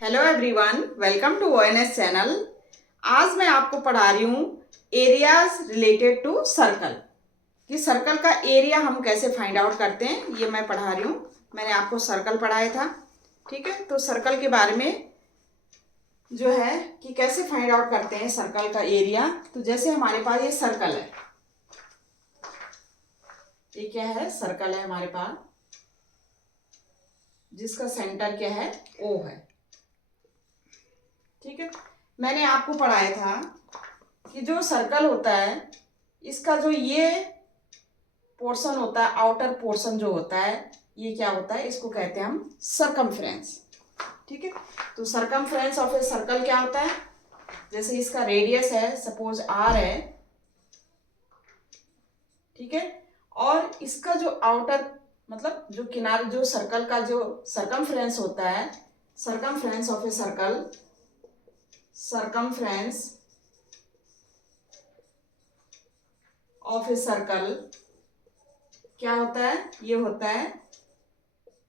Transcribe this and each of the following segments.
Hello everyone, welcome to ONS channel. आज मैं आपको पढ़ा रही हूँ एरियाज रिलेटेड टू सर्कल, कि सर्कल का एरिया हम कैसे फाइंड आउट करते हैं, ये मैं पढ़ा रही हूँ। मैंने आपको सर्कल पढ़ाया था, ठीक है। तो सर्कल के बारे में जो है कि कैसे फाइंड आउट करते हैं सर्कल का एरिया। तो जैसे हमारे पास ये सर्कल है, ये क्या है, सर्कल है हमारे पास, जिसका सेंटर क्या है, O है, ठीक है। मैंने आपको पढ़ाया था कि जो सर्कल होता है, इसका जो ये पोर्शन होता है, आउटर पोर्शन जो होता है, ये क्या होता है, इसको कहते हैं हम सरकमफ्रेंस, ठीक है। तो सरकमफ्रेंस ऑफ ए सर्कल क्या होता है, जैसे इसका रेडियस है, सपोज R है, ठीक है। और इसका जो आउटर मतलब जो किनारे, जो सर्कल का जो सरकमफ्रेंस होता है, circumference of a circle, circumference of a circle क्या होता है, ये होता है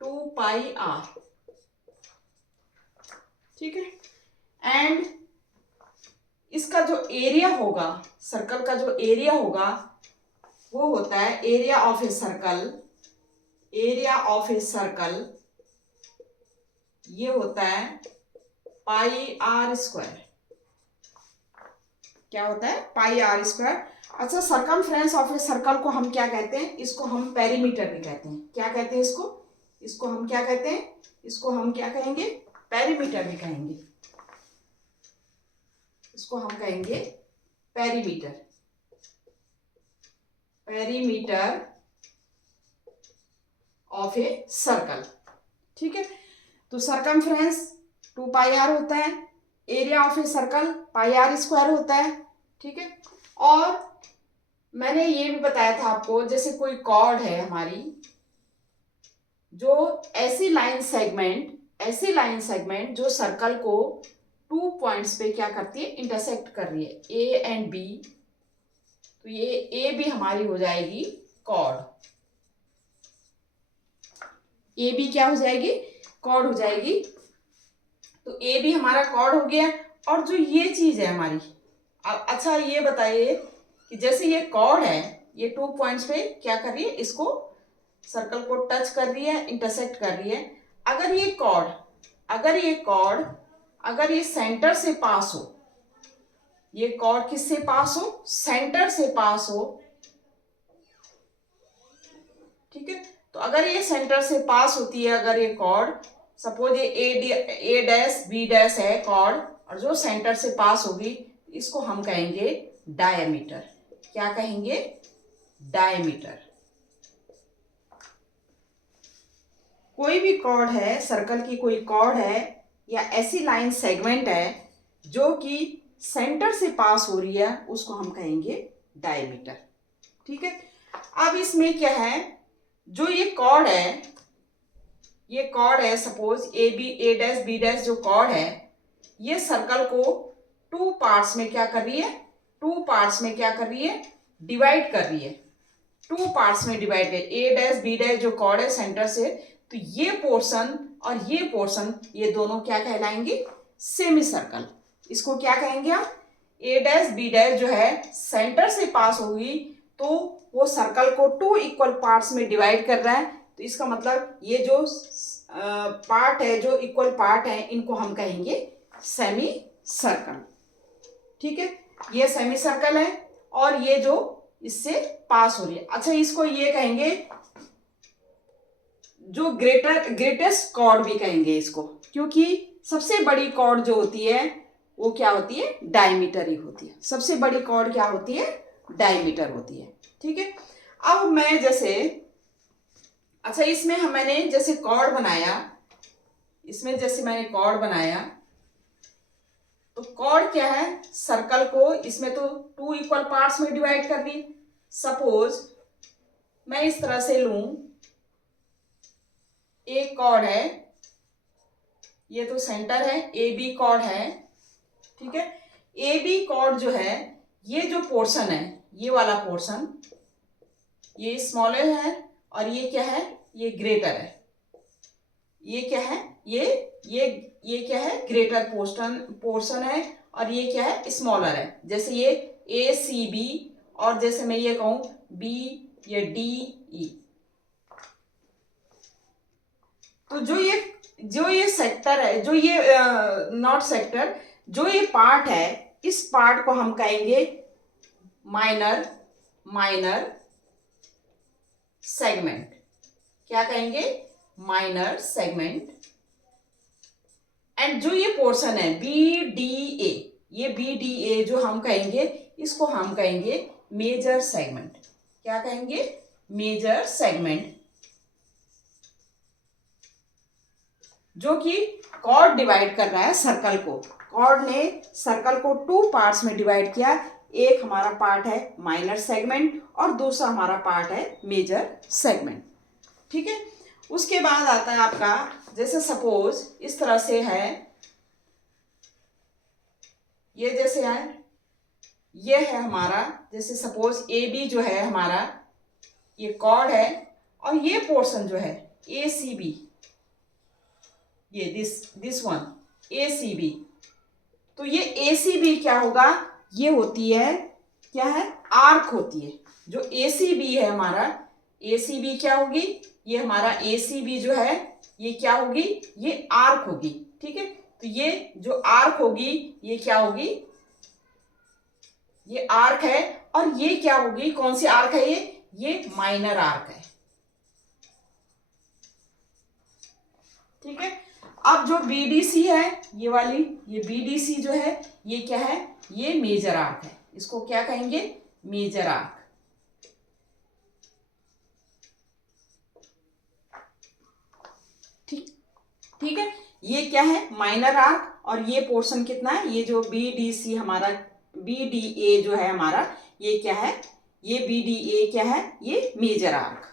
2πr, ठीक है। एंड इसका जो एरिया होगा, सर्कल का जो एरिया होगा, वो होता है area of a circle, area of a circle ये होता है πr²। क्या होता है, πr²। अच्छा, सरकमफ्रेंस ऑफ ए सर्कल को हम क्या कहते हैं, इसको हम पेरीमीटर भी कहते हैं। क्या कहते हैं इसको, इसको हम क्या कहते हैं, इसको हम क्या कहेंगे, पेरीमीटर भी कहेंगे। इसको हम कहेंगे perimeter, perimeter of a circle, ठीक है। तो सरकमफ्रेंस 2πr होता है, area of a circle πr² होता है, ठीक है। और मैंने ये भी बताया था आपको, जैसे कोई कॉर्ड है हमारी, जो ऐसी लाइन सेगमेंट जो सर्कल को 2 पॉइंट्स पे क्या करती है, इंटरसेक्ट कर रही है, A एंड B। तो ये A भी हमारी हो जाएगी कॉर्ड, A भी क्या हो जाएगी, कॉर्ड हो जाएगी। तो A भी हमारा कॉर्ड हो गया। और जो ये चीज है हमारी, अच्छा ये बताइए कि जैसे ये कॉर्ड है, ये 2 पॉइंट्स पे क्या कर रही है, इसको सर्कल को टच कर रही है, इंटरसेक्ट कर रही है। अगर ये कॉर्ड अगर ये सेंटर से पास हो, ये कॉर्ड किससे पास हो, सेंटर से पास हो, ठीक है। तो अगर ये सेंटर से पास होती है, अगर ये कॉर्ड, सपोज ये A डैश B डैश है कॉर्ड, और जो सेंटर से पास होगी, इसको हम कहेंगे डायमीटर। क्या कहेंगे, डायमीटर। कोई भी कॉर्ड है, सर्कल की कोई कॉर्ड है या ऐसी लाइन सेगमेंट है जो कि सेंटर से पास हो रही है, उसको हम कहेंगे डायमीटर, ठीक है। अब इसमें क्या है, जो ये कॉर्ड है, suppose A dash B dash जो कॉर्ड है, ये सर्कल को 2 पार्ट्स में क्या कर रही है, 2 पार्ट्स में क्या कर रही है, डिवाइड कर रही है। 2 पार्ट्स में डिवाइड है, A डैश B डैश जो कॉर्ड है सेंटर से, तो ये पोर्शन और ये पोर्शन, ये दोनों क्या कहलाएंगे, सेमी सर्कल। इसको क्या कहेंगे हम, A डैश B डैश जो है सेंटर से पास होगी, तो वो सर्कल को 2 इक्वल पार्ट्स में डिवाइड कर रहा है। तो इसका मतलब ये जो पार्ट है, जो इक्वल पार्ट है, इनको हम कहेंगे सेमी सर्कल, ठीक है। ये सेमी सर्कल है और ये जो इससे पास हो रही है। अच्छा, इसको ये कहेंगे जो ग्रेटेस्ट कॉर्ड भी कहेंगे इसको, क्योंकि सबसे बड़ी कॉर्ड जो होती है वो क्या होती है, डायमीटर ही होती है। सबसे बड़ी कॉर्ड क्या होती है, डायमीटर होती है, ठीक है। अब मैं जैसे, अच्छा इसमें मैंने जैसे कॉर्ड बनाया, इसमें जैसे मैंने कॉर्ड बनाया, तो कॉर्ड क्या है, सर्कल को इसमें तो 2 इक्वल पार्ट्स में डिवाइड कर दी। सपोज मैं इस तरह से लूं, एक कॉर्ड है, ये तो सेंटर है, AB कॉर्ड है, ठीक है। AB कॉर्ड जो है, ये जो पोर्शन है, ये वाला पोर्शन, ये स्मॉलर है और ये क्या है, ये ग्रेटर है। ये क्या है, ये ये क्या है, ग्रेटर पोर्शन है, और ये क्या है, स्मॉलर है। जैसे ये ए सी बी, और जैसे मैं ये कहूं बी, ये डी ई। तो जो ये सेक्टर है, जो ये नॉट सेक्टर, जो ये पार्ट है, इस पार्ट को हम कहेंगे माइनर सेगमेंट। क्या कहेंगे, माइनर सेगमेंट। एंड जो ये पोर्शन है बी डी ए, ये बी डी ए जो हम कहेंगे, इसको हम कहेंगे मेजर सेगमेंट। क्या कहेंगे, मेजर सेगमेंट। जो कि कॉर्ड डिवाइड कर रहा है सर्कल को। कॉर्ड ने सर्कल को 2 पार्ट्स में डिवाइड किया। एक हमारा पार्ट है माइनर सेगमेंट और दूसरा हमारा पार्ट है मेजर सेगमेंट। ठीक है। उसके बाद आता है आपका, जैसे सपोज इस तरह से है, ये जैसे है, ये है हमारा, जैसे सपोज ए बी जो है हमारा, ये कॉर्ड है, और ये पोर्शन जो है ए सी बी, ये this one A C B. तो ये ए सी बी क्या होगा, ये होती है, क्या है, आर्क होती है। जो ए सी बी है हमारा, ए सी बी क्या होगी, ये हमारा ए सी बी जो है, ये क्या होगी, ये आर्क होगी। ठीक है। तो ये जो आर्क होगी, ये क्या होगी, ये आर्क है। और ये क्या होगी, कौन सी आर्क है, ये माइनर आर्क है। ठीक है। अब जो बीडीसी है, ये वाली, ये बीडीसी जो है, ये क्या है, ये मेजर आर्क है। इसको क्या कहेंगे, मेजर आर्क। ठीक है। ये क्या है, माइनर आर्क। और ये पोर्शन कितना है, ये जो बीडीसी हमारा, बीडीए जो है हमारा, ये क्या है, ये बीडीए क्या है, ये मेजर आर्क।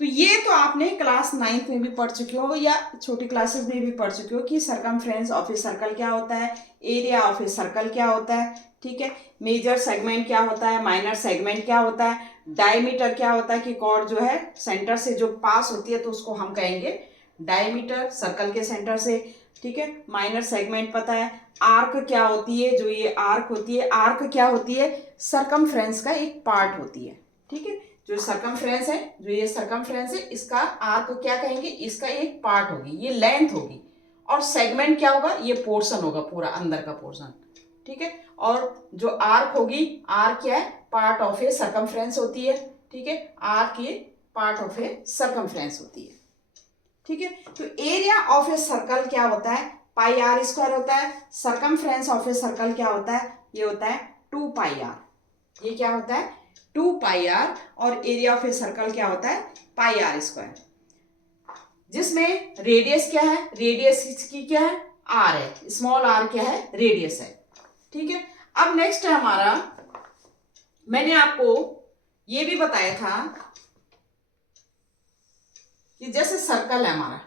तो ये तो आपने क्लास 9th में भी पढ़ चुके हो, या छोटी क्लासेस में भी पढ़ चुके हो कि सरकमफ्रेंस ऑफ ए सर्कल क्या होता है, एरिया ऑफ ए सर्कल क्या होता है। ठीक है। मेजर सेगमेंट क्या होता है, माइनर सेगमेंट क्या होता है, डायमीटर क्या होता है, कि कॉर्ड जो है सेंटर से जो पास होती है तो उसको हम कहेंगे डायमीटर, सर्कल के सेंटर से। ठीक है। माइनर सेगमेंट पता है। आर्क क्या होती है, जो ये आर्क होती है, आर्क क्या होती है, सरकमफ्रेंस का एक पार्ट होती है। ठीक है। जो सरकमफ्रेंस है, जो ये सरकमफ्रेंस है, इसका आर्क क्या कहेंगे, इसका एक पार्ट होगी, ये लेंथ होगी। और सेगमेंट क्या होगा, ये पोर्शन होगा, पूरा अंदर का पोर्शन। ठीक है। और जो आर्क होगी, आर्क क्या है, पार्ट ऑफ ए सरकमफ्रेंस होती है। ठीक है। आर्क ये पार्ट ऑफ ए सरकमफ्रेंस होती है। ठीक है। तो एरिया ऑफ ए सर्कल क्या होता है, पाई आर स्क्वायर होता है। सरकमफ्रेंस ऑफ ए सर्कल क्या होता है, ये होता है 2 पाई आर। ये क्या होता है, 2 पाई आर। और एरिया ऑफ ए सर्कल क्या होता है, पाई आर स्क्वायर। जिसमें रेडियस क्या है, रेडियस इसकी क्या है, आर है, स्मॉल आर क्या है, रेडियस है। ठीक है। अब नेक्स्ट है हमारा, मैंने आपको ये भी बताया था कि जैसे सर्कल है हमारा,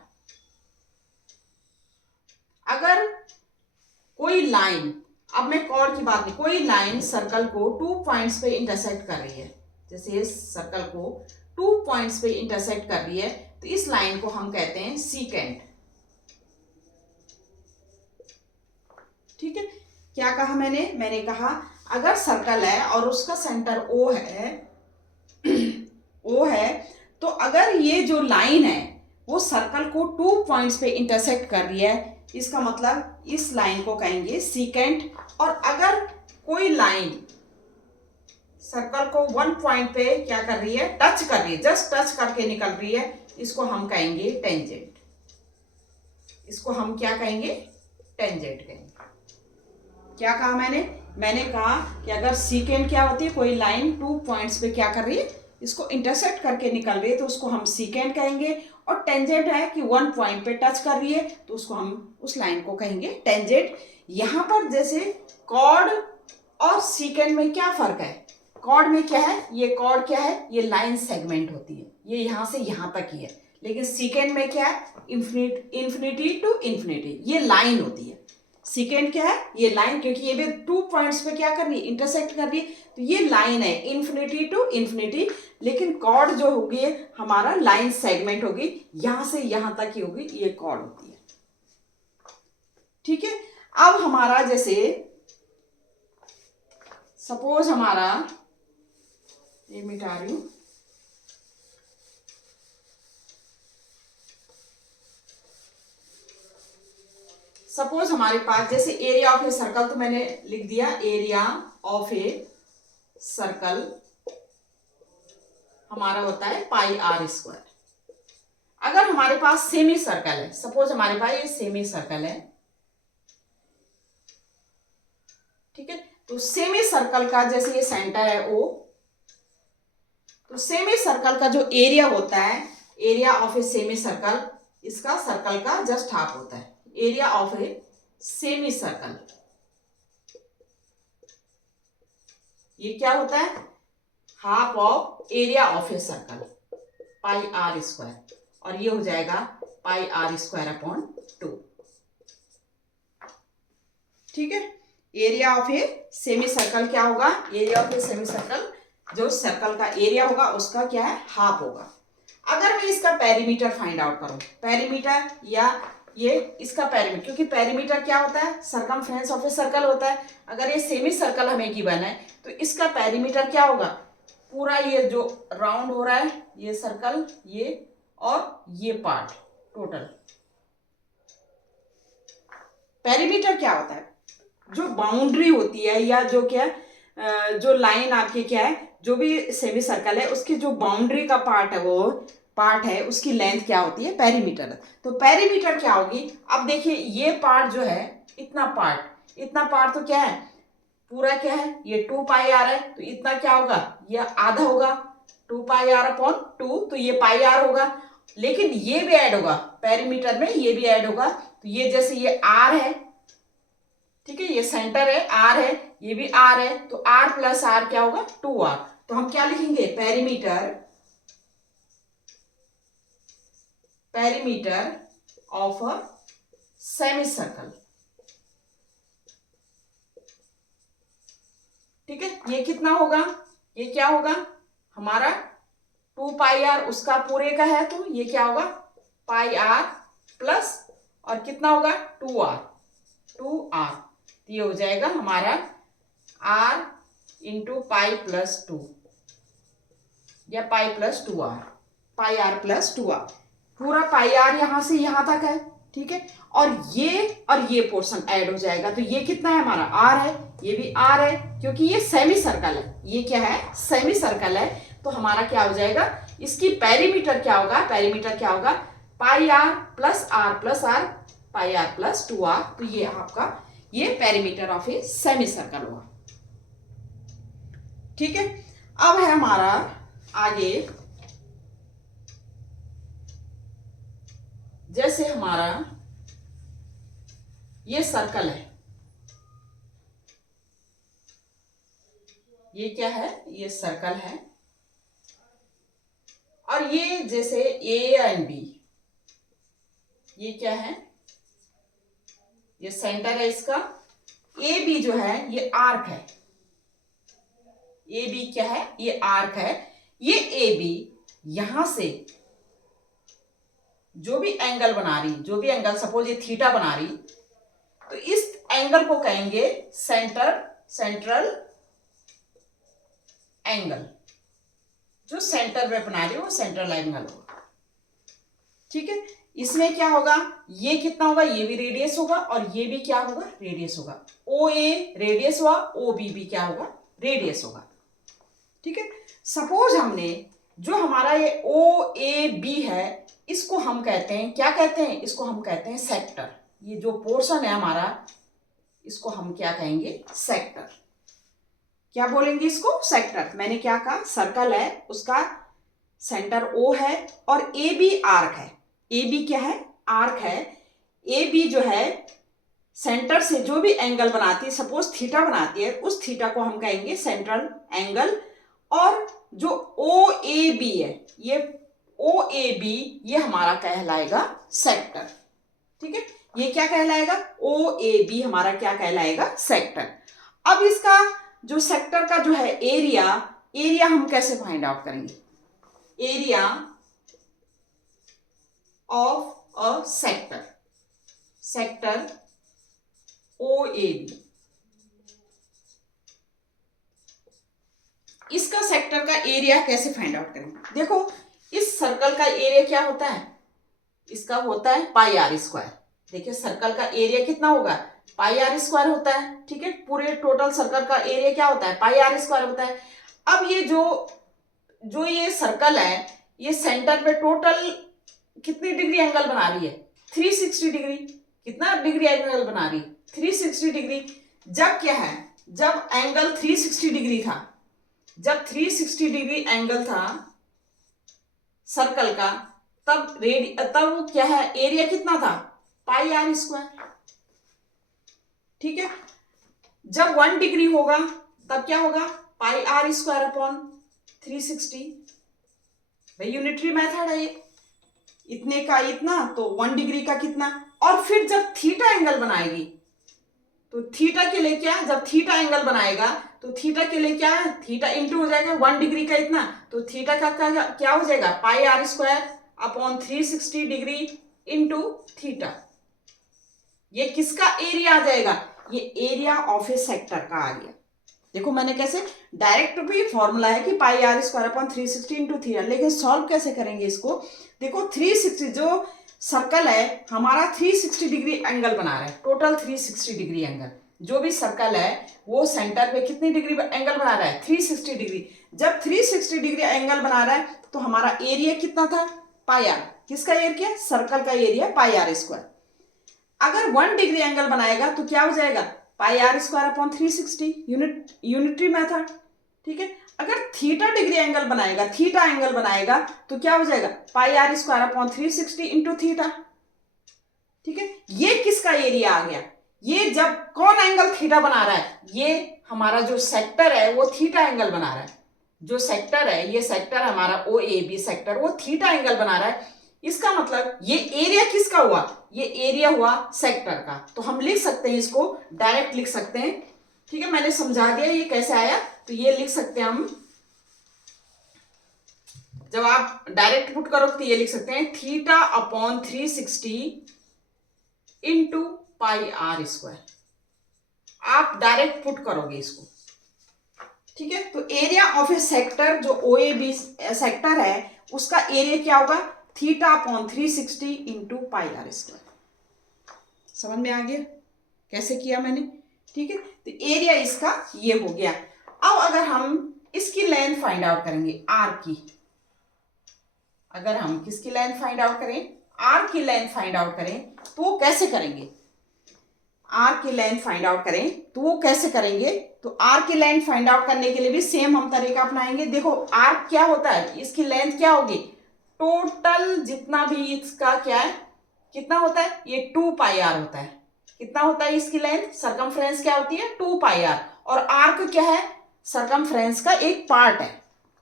अगर कोई लाइन, अब मैं कॉर्ड की बात नहीं, कोई लाइन सर्कल को 2 पॉइंट्स पे इंटरसेक्ट कर रही है, जैसे ये सर्कल को 2 पॉइंट्स पे इंटरसेक्ट कर रही है, तो इस लाइन को हम कहते हैं सीकेंट। ठीक है। क्या कहा मैंने कहा अगर सर्कल है और उसका सेंटर ओ है ओ है, तो अगर ये जो लाइन है वो सर्कल को 2 पॉइंट्स पे इंटरसेक्ट कर रही है, इसका मतलब इस लाइन को कहेंगे सीकेंट। और अगर कोई लाइन सर्कल को 1 पॉइंट पे क्या कर रही है, टच कर रही है, जस्ट टच करके निकल रही है, इसको हम कहेंगे टेंजेंट। इसको हम क्या कहेंगे, टेंजेंट कहेंगे। क्या कहा मैंने कहा कि अगर सीकेंट क्या होती है, कोई लाइन 2 पॉइंट्स पे क्या कर रही है, इसको इंटरसेक्ट करके निकल रही है, तो उसको हम सीकेंट कहेंगे। और टेंजेंट है कि 1 पॉइंट पे टच कर रही है, तो उसको हम उस लाइन को कहेंगे टेंजेंट। यहाँ पर जैसे कॉर्ड और सीकेंट में क्या फर्क है, कॉर्ड में क्या है, ये कॉर्ड क्या है, ये लाइन सेगमेंट होती है, ये यहाँ से यहाँ तक ही है। लेकिन सीकेंट में क्या है, इन्फिनिटी टू इन्फिनिटी, ये लाइन होती है। सीकेंट क्या है, ये लाइन, क्योंकि ये भी 2 पॉइंट्स पे क्या कर रही है, इंटरसेक्ट कर रही है, तो ये लाइन है इन्फिनिटी टू इन्फिनिटी। लेकिन कॉर्ड जो होगी हमारा लाइन सेगमेंट होगी, यहां से यहां तक ही होगी, ये कॉर्ड होती है। ठीक है। अब हमारा जैसे सपोज हमारा, ये मिटा रही हूं, सपोज हमारे पास जैसे एरिया ऑफ ए सर्कल, तो मैंने लिख दिया एरिया ऑफ ए सर्कल हमारा होता है पाई आर स्क्वायर। अगर हमारे पास सेमी सर्कल है, सपोज हमारे पास ये सेमी सर्कल है, ठीक है, तो सेमी सर्कल का जैसे ये सेंटर है ओ, तो सेमी सर्कल का जो एरिया होता है, area of a semi circle, इसका सर्कल का जस्ट हाफ होता है। Area of a semi circle, ये क्या होता है, half of area of a circle pi are square, और ये हो जाएगा पाई आर स्क्वायर अपॉन 2। ठीक है, area of a semi circle क्या होगा, area of a semi circle, जो सर्कल का एरिया होगा उसका क्या है, हाफ होगा। अगर मैं इसका पेरीमीटर फाइंड आउट करूं, पेरीमीटर या ये इसका पेरीमीटर, क्योंकि पेरीमीटर क्या होता है, सरकमफ्रेंस ऑफ ए सर्कल होता है। अगर ये सेमी सर्कल हमें गिवन है तो इसका पेरीमीटर क्या होगा, पूरा ये जो राउंड हो रहा है, ये सर्कल, ये और ये पार्ट टोटल। पेरीमीटर क्या होता है, जो बाउंड्री होती है या जो क्या जो लाइन आपकी क्या है, जो भी सेमी सर्कल है उसकी जो बाउंड्री का पार्ट है, वो पार्ट है उसकी लेंथ क्या होती है, पेरीमीटर। तो पेरीमीटर क्या होगी, अब देखिए ये पार्ट जो है, इतना पार्ट तो क्या है, पूरा क्या है, ये 2 पाई आर है, तो इतना क्या होगा, ये आधा होगा 2 पाई आर अपॉन 2, तो ये पाई आर होगा। लेकिन ये भी ऐड होगा पेरीमीटर में, ये भी ऐड होगा, तो ये जैसे ये आर है, ठीक है, ये सेंटर है, आर है, ये भी आर है, तो आर प्लस आर क्या होगा, 2r। तो हम क्या लिखेंगे, perimeter of a semi circle. ठीक है, ये कितना होगा, ये क्या होगा हमारा 2 पाई आर, उसका पूरे का है, तो ये क्या होगा पाई आर प्लस, और कितना होगा 2r, ये हो जाएगा हमारा r इंटू पाई प्लस 2 या pi plus 2r, pi are plus 2r, पूरा पाई आर यहां से यहां तक है। ठीक है, और ये पोर्शन ऐड हो जाएगा, तो ये कितना है हमारा r है, ये भी r है, क्योंकि ये सेमी सर्कल है, ये क्या है, सेमी सर्कल है। तो हमारा क्या हो जाएगा, इसकी पेरीमीटर क्या होगा, pi are plus R pi are plus 2r। तो ये आपका ये perimeter of a semi circle हुआ। ठीक है, अब है हमारा आगे, जैसे हमारा ये सर्कल है, ये क्या है, ये सर्कल है, और ये जैसे ए एंड बी, ये क्या है, ये सेंटर है इसका, ए बी जो है ये आर्क है, ए बी क्या है, ये आर्क है। ये ए बी यहां से जो भी एंगल बना रही, जो भी एंगल, सपोज ये थीटा बना रही, तो इस एंगल को कहेंगे सेंट्रल एंगल, जो सेंटर में बना रही है वो सेंट्रल एंगल होगा। ठीक है, इसमें क्या होगा, ये कितना होगा, ये भी रेडियस होगा, और ये भी क्या होगा, रेडियस होगा। ओ ए रेडियस हुआ, ओ बी भी क्या होगा, रेडियस होगा। ठीक है, सपोज हमने जो हमारा ये ओ ए बी है, इसको हम कहते हैं, क्या कहते हैं, इसको हम कहते हैं सेक्टर। ये जो पोर्शन है हमारा, इसको हम क्या कहेंगे, सेक्टर। क्या बोलेंगे इसको, सेक्टर। मैंने क्या कहा, सर्कल है, उसका सेंटर ओ है, और ए बी आर्क है, ए बी क्या है, आर्क है। ए बी जो है सेंटर से जो भी एंगल बनाती है, सपोज थीटा बनाती है, उस थीटा को हम कहेंगे सेंट्रल एंगल। और जो ओ ए बी है, ये ओ ए बी, ये हमारा कहलाएगा सेक्टर। ठीक है, ये क्या कहलाएगा, ओ ए बी हमारा क्या कहलाएगा, सेक्टर। अब इसका जो सेक्टर का जो है एरिया हम कैसे फाइंड आउट करेंगे, area of a sector O A B, इसका सेक्टर का एरिया कैसे फाइंड आउट करेंगे? देखो इस सर्कल का एरिया क्या होता है, इसका होता है पाई आर स्क्वायर। देखिए सर्कल का एरिया कितना होगा, पाई आर स्क्वायर होता है। ठीक है, पूरे टोटल सर्कल का एरिया क्या होता है, पाई आर स्क्वायर होता है। अब ये जो ये सर्कल है, ये सेंटर पे टोटल कितनी डिग्री एंगल बना रही है, 360 डिग्री। कितना डिग्री एंगल बना रही है, 360 डिग्री। जब क्या है, जब एंगल 360 डिग्री था, जब 360 डिग्री एंगल था सर्कल का, तब तब क्या है, एरिया कितना था, पाई आर स्क्वायर। ठीक है, जब 1 डिग्री होगा तब क्या होगा, पाई आर स्क्वायर अपॉन 360। भाई यूनिटरी मेथड है ये, इतने का इतना तो 1 डिग्री का कितना। और फिर जब थीटा एंगल बनाएगी तो थीटा के लिए क्या, जब थीटा एंगल बनाएगा तो थीटा के लिए क्या है, थीटा इंटू हो जाएगा 1 डिग्री का इतना, तो थीटा का क्या हो जाएगा, pi are square upon 360 degree into theta. ये किसका एरिया आ जाएगा, ये एरिया ऑफ ए सेक्टर का आ गया। देखो मैंने कैसे डायरेक्ट भी फॉर्मूला है कि pi are square upon 360 into theta, लेकिन सॉल्व कैसे करेंगे इसको। देखो 360 जो सर्कल है हमारा 360 डिग्री एंगल बना रहा है, टोटल 360 डिग्री एंगल। जो भी सर्कल है वो सेंटर पे कितनी डिग्री एंगल बना रहा है, 360 डिग्री। जब 360 डिग्री एंगल बना रहा है तो हमारा एरिया कितना था, पाई आर। किसका एरिया, सर्कल का एरिया पाई आर स्क्वायर। अगर 1 डिग्री एंगल बनाएगा तो क्या हो जाएगा, pi are square upon 360, unitary method. ठीक है, अगर थीटा डिग्री एंगल बनाएगा, थीटा एंगल बनाएगा तो क्या हो जाएगा, pi are square upon 360 into theta. ठीक है, ये किसका एरिया आ गया, ये जब कौन एंगल थीटा बना रहा है, ये हमारा जो सेक्टर है वो थीटा एंगल बना रहा है। जो सेक्टर है, ये सेक्टर हमारा ओ ए बी सेक्टर, वो थीटा एंगल बना रहा है। इसका मतलब ये एरिया किसका हुआ, ये एरिया हुआ सेक्टर का। तो हम लिख सकते हैं इसको, डायरेक्ट लिख सकते हैं। ठीक है, मैंने समझा दिया ये कैसे आया, तो ये लिख सकते हैं हम। जब आप डायरेक्ट पुट करो तो ये लिख सकते हैं theta upon 360 into pi are square. आप डायरेक्ट पुट करोगे इसको। ठीक है, तो एरिया ऑफ ए सेक्टर जो ओ ए बी सेक्टर है उसका एरिया क्या होगा, theta upon 360 into pi are square. समझ में आ गया कैसे किया मैंने। ठीक है, तो एरिया इसका ये हो गया। अब अगर हम इसकी लेंथ फाइंड आउट करेंगे, आर की, अगर हम किसकी लेंथ फाइंड आउट करें, आर की लेंथ फाइंड आउट करें तो वो कैसे करेंगे, आर की लेंथ फाइंड आउट करें तो वो कैसे करेंगे। तो आर की लेंथ फाइंड आउट करने के लिए भी सेम हम तरीका अपनाएंगे। देखो आर क्या होता है, इसकी लेंथ क्या होगी, टोटल जितना भी इसका क्या है, कितना होता है, ये 2 पाई आर होता है। कितना होता है इसकी लेंथ, सरकमफ्रेंस क्या होती है, 2 पाई आर। और आर्क क्या है, सरकमफ्रेंस का एक पार्ट है।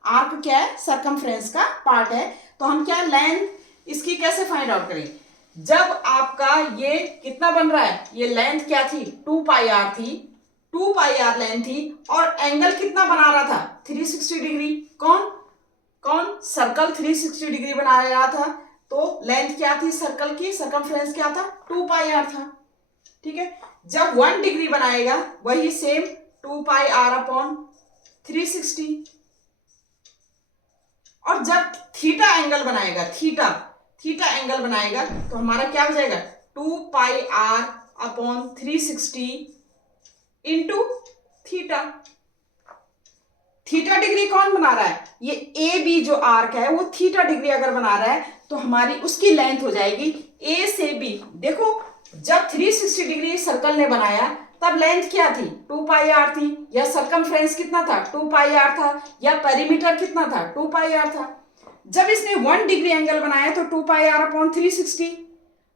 आर्क क्या है, सरकमफ्रेंस का पार्ट है। तो हम क्या लेंथ इसकी कैसे फाइंड आउट करें, जब आपका ये कितना बन रहा है, ये लेंथ क्या थी, 2 पाई आर थी, 2 पाई आर लेंथ थी, और एंगल कितना बना रहा था, 360 डिग्री। कौन कौन, सर्कल 360 डिग्री बना रहा था। तो लेंथ क्या थी सर्कल की, सर्कमफ्रेंस क्या था, 2 पाई आर था। ठीक है, जब 1 डिग्री बनाएगा वही सेम 2 पाई आर अपॉन 360। और जब थीटा एंगल बनाएगा, थीटा एंगल बनाएगा तो हमारा क्या हो जाएगा, 2 pi R upon 360 into theta. Theta degree कौन बना रहा है, ये ए बी जो आर्क है वो थीटा डिग्री अगर बना रहा है तो हमारी उसकी लेंथ हो जाएगी ए से बी। देखो जब 360 डिग्री सर्कल ने बनाया तब लेंथ क्या थी, 2 पाई आर थी, या सरकमफ्रेंस कितना था, 2 पाई आर था, या पेरीमीटर कितना था, 2 पाई आर था। जब इसने 1 डिग्री एंगल बनाया तो 2 पाई आर अपॉन 360।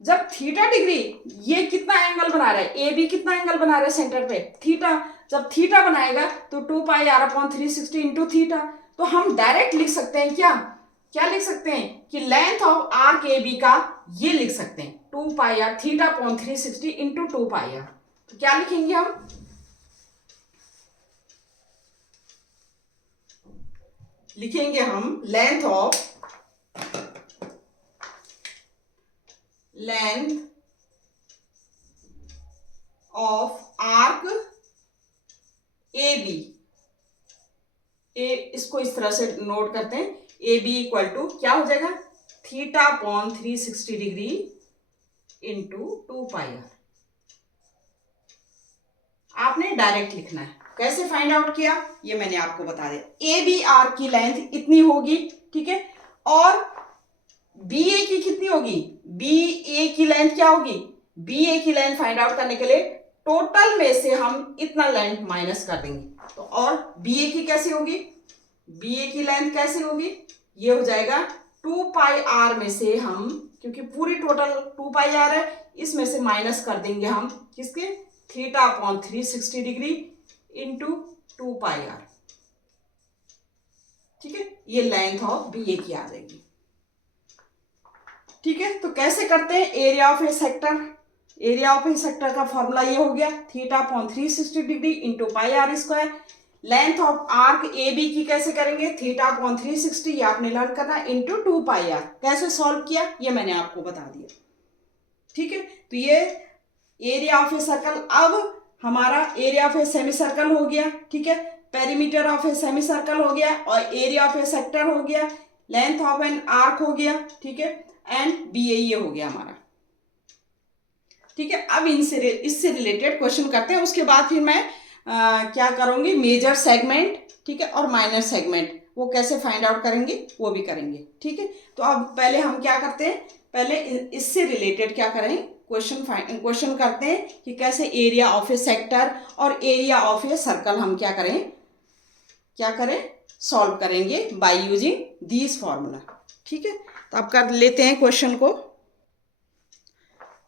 जब थीटा डिग्री, ये कितना एंगल बना रहा है, ए बी कितना एंगल बना रहा है सेंटर पे, थीटा। जब थीटा बनाएगा तो 2 pi R upon 360 into theta. तो हम डायरेक्ट लिख सकते हैं क्या लिख सकते हैं कि length of arc A B का ये लिख सकते हैं 2 pi R theta upon 360 into 2 pi R. तो क्या लिखेंगे हम, लिखेंगे हम length of arc A B, इसको इस तरह से नोट करते हैं, ए बी इक्वल टू क्या हो जाएगा, theta upon 360 degree into 2 pi r. आपने डायरेक्ट लिखना है। कैसे फाइंड आउट किया ये मैंने आपको बता दिया। ए बी आर की लेंथ इतनी होगी, ठीक है, और बी ए की कितनी होगी, बी ए की लेंथ क्या होगी, बी ए की लेंथ फाइंड आउट करने के लिए टोटल में से हम इतना लेंथ माइनस कर देंगे। तो और बी ए की कैसी होगी, बी ए की लेंथ कैसी होगी, ये हो जाएगा 2 पाई आर में से हम, क्योंकि पूरी टोटल 2 पाई आर है, इसमें से माइनस कर देंगे हम किसके, theta upon 360 degree into 2 pi r. ठीक है, ये लेंथ ऑफ बी ए की आ जाएगी। ठीक है, तो कैसे करते हैं area of a sector, area of a sector का फॉर्मूला ये हो गया, theta upon 360 degree into pi are square. Length of arc A B की कैसे करेंगे, थीटा अपॉन 360, ये आपने लर्न करना, इंटू 2 पाई आर। कैसे सॉल्व किया ये मैंने आपको बता दिया। ठीक है, तो ये एरिया ऑफ ए सर्कल। अब हमारा area of a semi circle हो गया, ठीक है, perimeter of a semi circle हो गया, और एरिया ऑफ ए सेक्टर हो गया, लेंथ ऑफ एन आर्क हो गया, ठीक है, एंड बी ए ये हो गया हमारा। ठीक है, अब इससे रिलेटेड क्वेश्चन करते हैं, उसके बाद फिर मैं क्या करूंगी, मेजर सेगमेंट, ठीक है, और माइनर सेगमेंट वो कैसे फाइंड आउट करेंगे वो भी करेंगे। ठीक है, तो अब पहले हम क्या करते हैं, पहले इससे रिलेटेड क्या करें, क्वेश्चन करते हैं कि कैसे एरिया ऑफ ए सेक्टर और एरिया ऑफ ए सर्कल हम क्या करें सॉल्व करेंगे बाय यूजिंग दिस फॉर्मूला। ठीक है, तो अब कर लेते हैं क्वेश्चन को।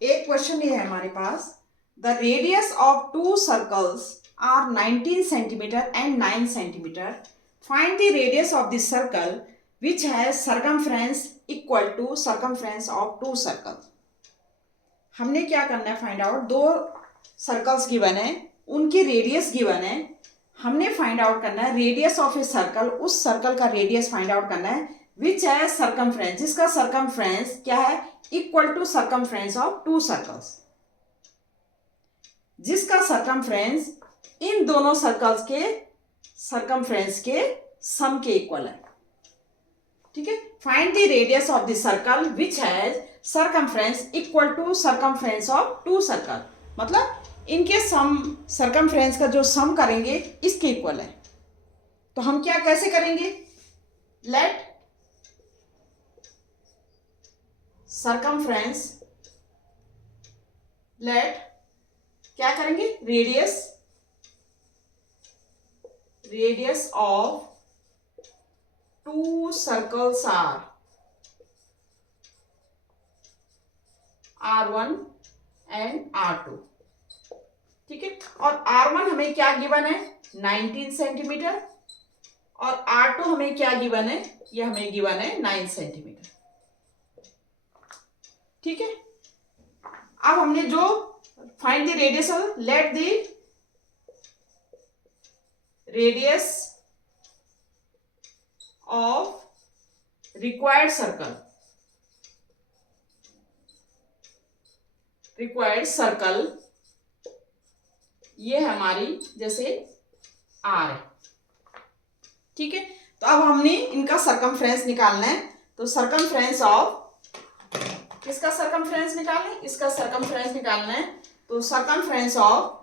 एक क्वेश्चन ये है हमारे पास, the radius of 2 circles are 19 centimeter and 9 centimeter. Find the radius of the circle which has circumference equal to circumference of 2 circles. हमने क्या करना है फाइंड आउट, 2 सर्कल्स गिवन है, उनकी रेडियस गिवन है, हमने फाइंड आउट करना है रेडियस ऑफ ए सर्कल, उस सर्कल का रेडियस फाइंड आउट करना है विच है सर्कमफ्रेंस, जिसका सर्कमफ्रेंस क्या है, equal to circumference of 2 circles, जिसका सर्कमफ्रेंस इन दोनों सर्कल्स के सर्कमफ्रेंस के सम के इक्वल है। ठीक है, find the radius of the circle which has circumference equal to circumference of 2 circle, मतलब इनके सम सर्कमफ्रेंस का जो सम करेंगे इसके इक्वल है। तो हम क्या कैसे करेंगे, लेट सर्कमफ्रेंस, लेट क्या करेंगे, radius of 2 circles are R1 and R2। ठीक है, और R1 हमें क्या गिवन है, 19 सेंटीमीटर, और R2 हमें क्या गिवन है, ये हमें गिवन है 9 सेंटीमीटर। ठीक है, अब हमने जो find the radius, let the radius of required circle, ये हमारी जैसे R है। ठीक है, तो अब हमने इनका सर्कमफ्रेंस निकालना है, तो सर्कमफ्रेंस ऑफ, किसका सर्कमफ्रेंस निकालना है, इसका सर्कमफ्रेंस निकालना है, तो circumference of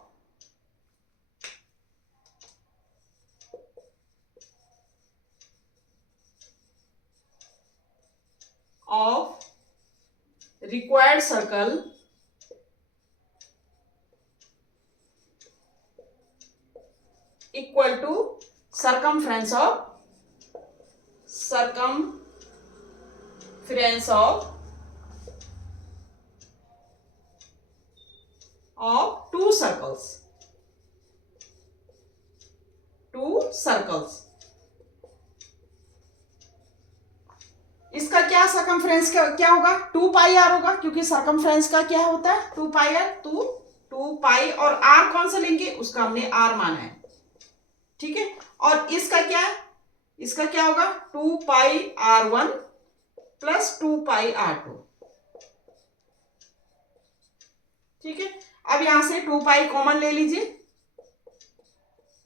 required circle equal to circumference of 2 circles। इसका क्या सर्कमफ्रेंस क्या होगा, 2 पाई आर होगा, क्योंकि सर्कमफ्रेंस का क्या होता है 2 पाई आर, 2 पाई, और आर कौन सा लेंगे, उसका हमने आर माना है। ठीक है, और इसका क्या है, इसका क्या होगा 2 पाई R1 प्लस 2 पाई R2। ठीक है, अब यहां से 2 पाई कॉमन ले लीजिए,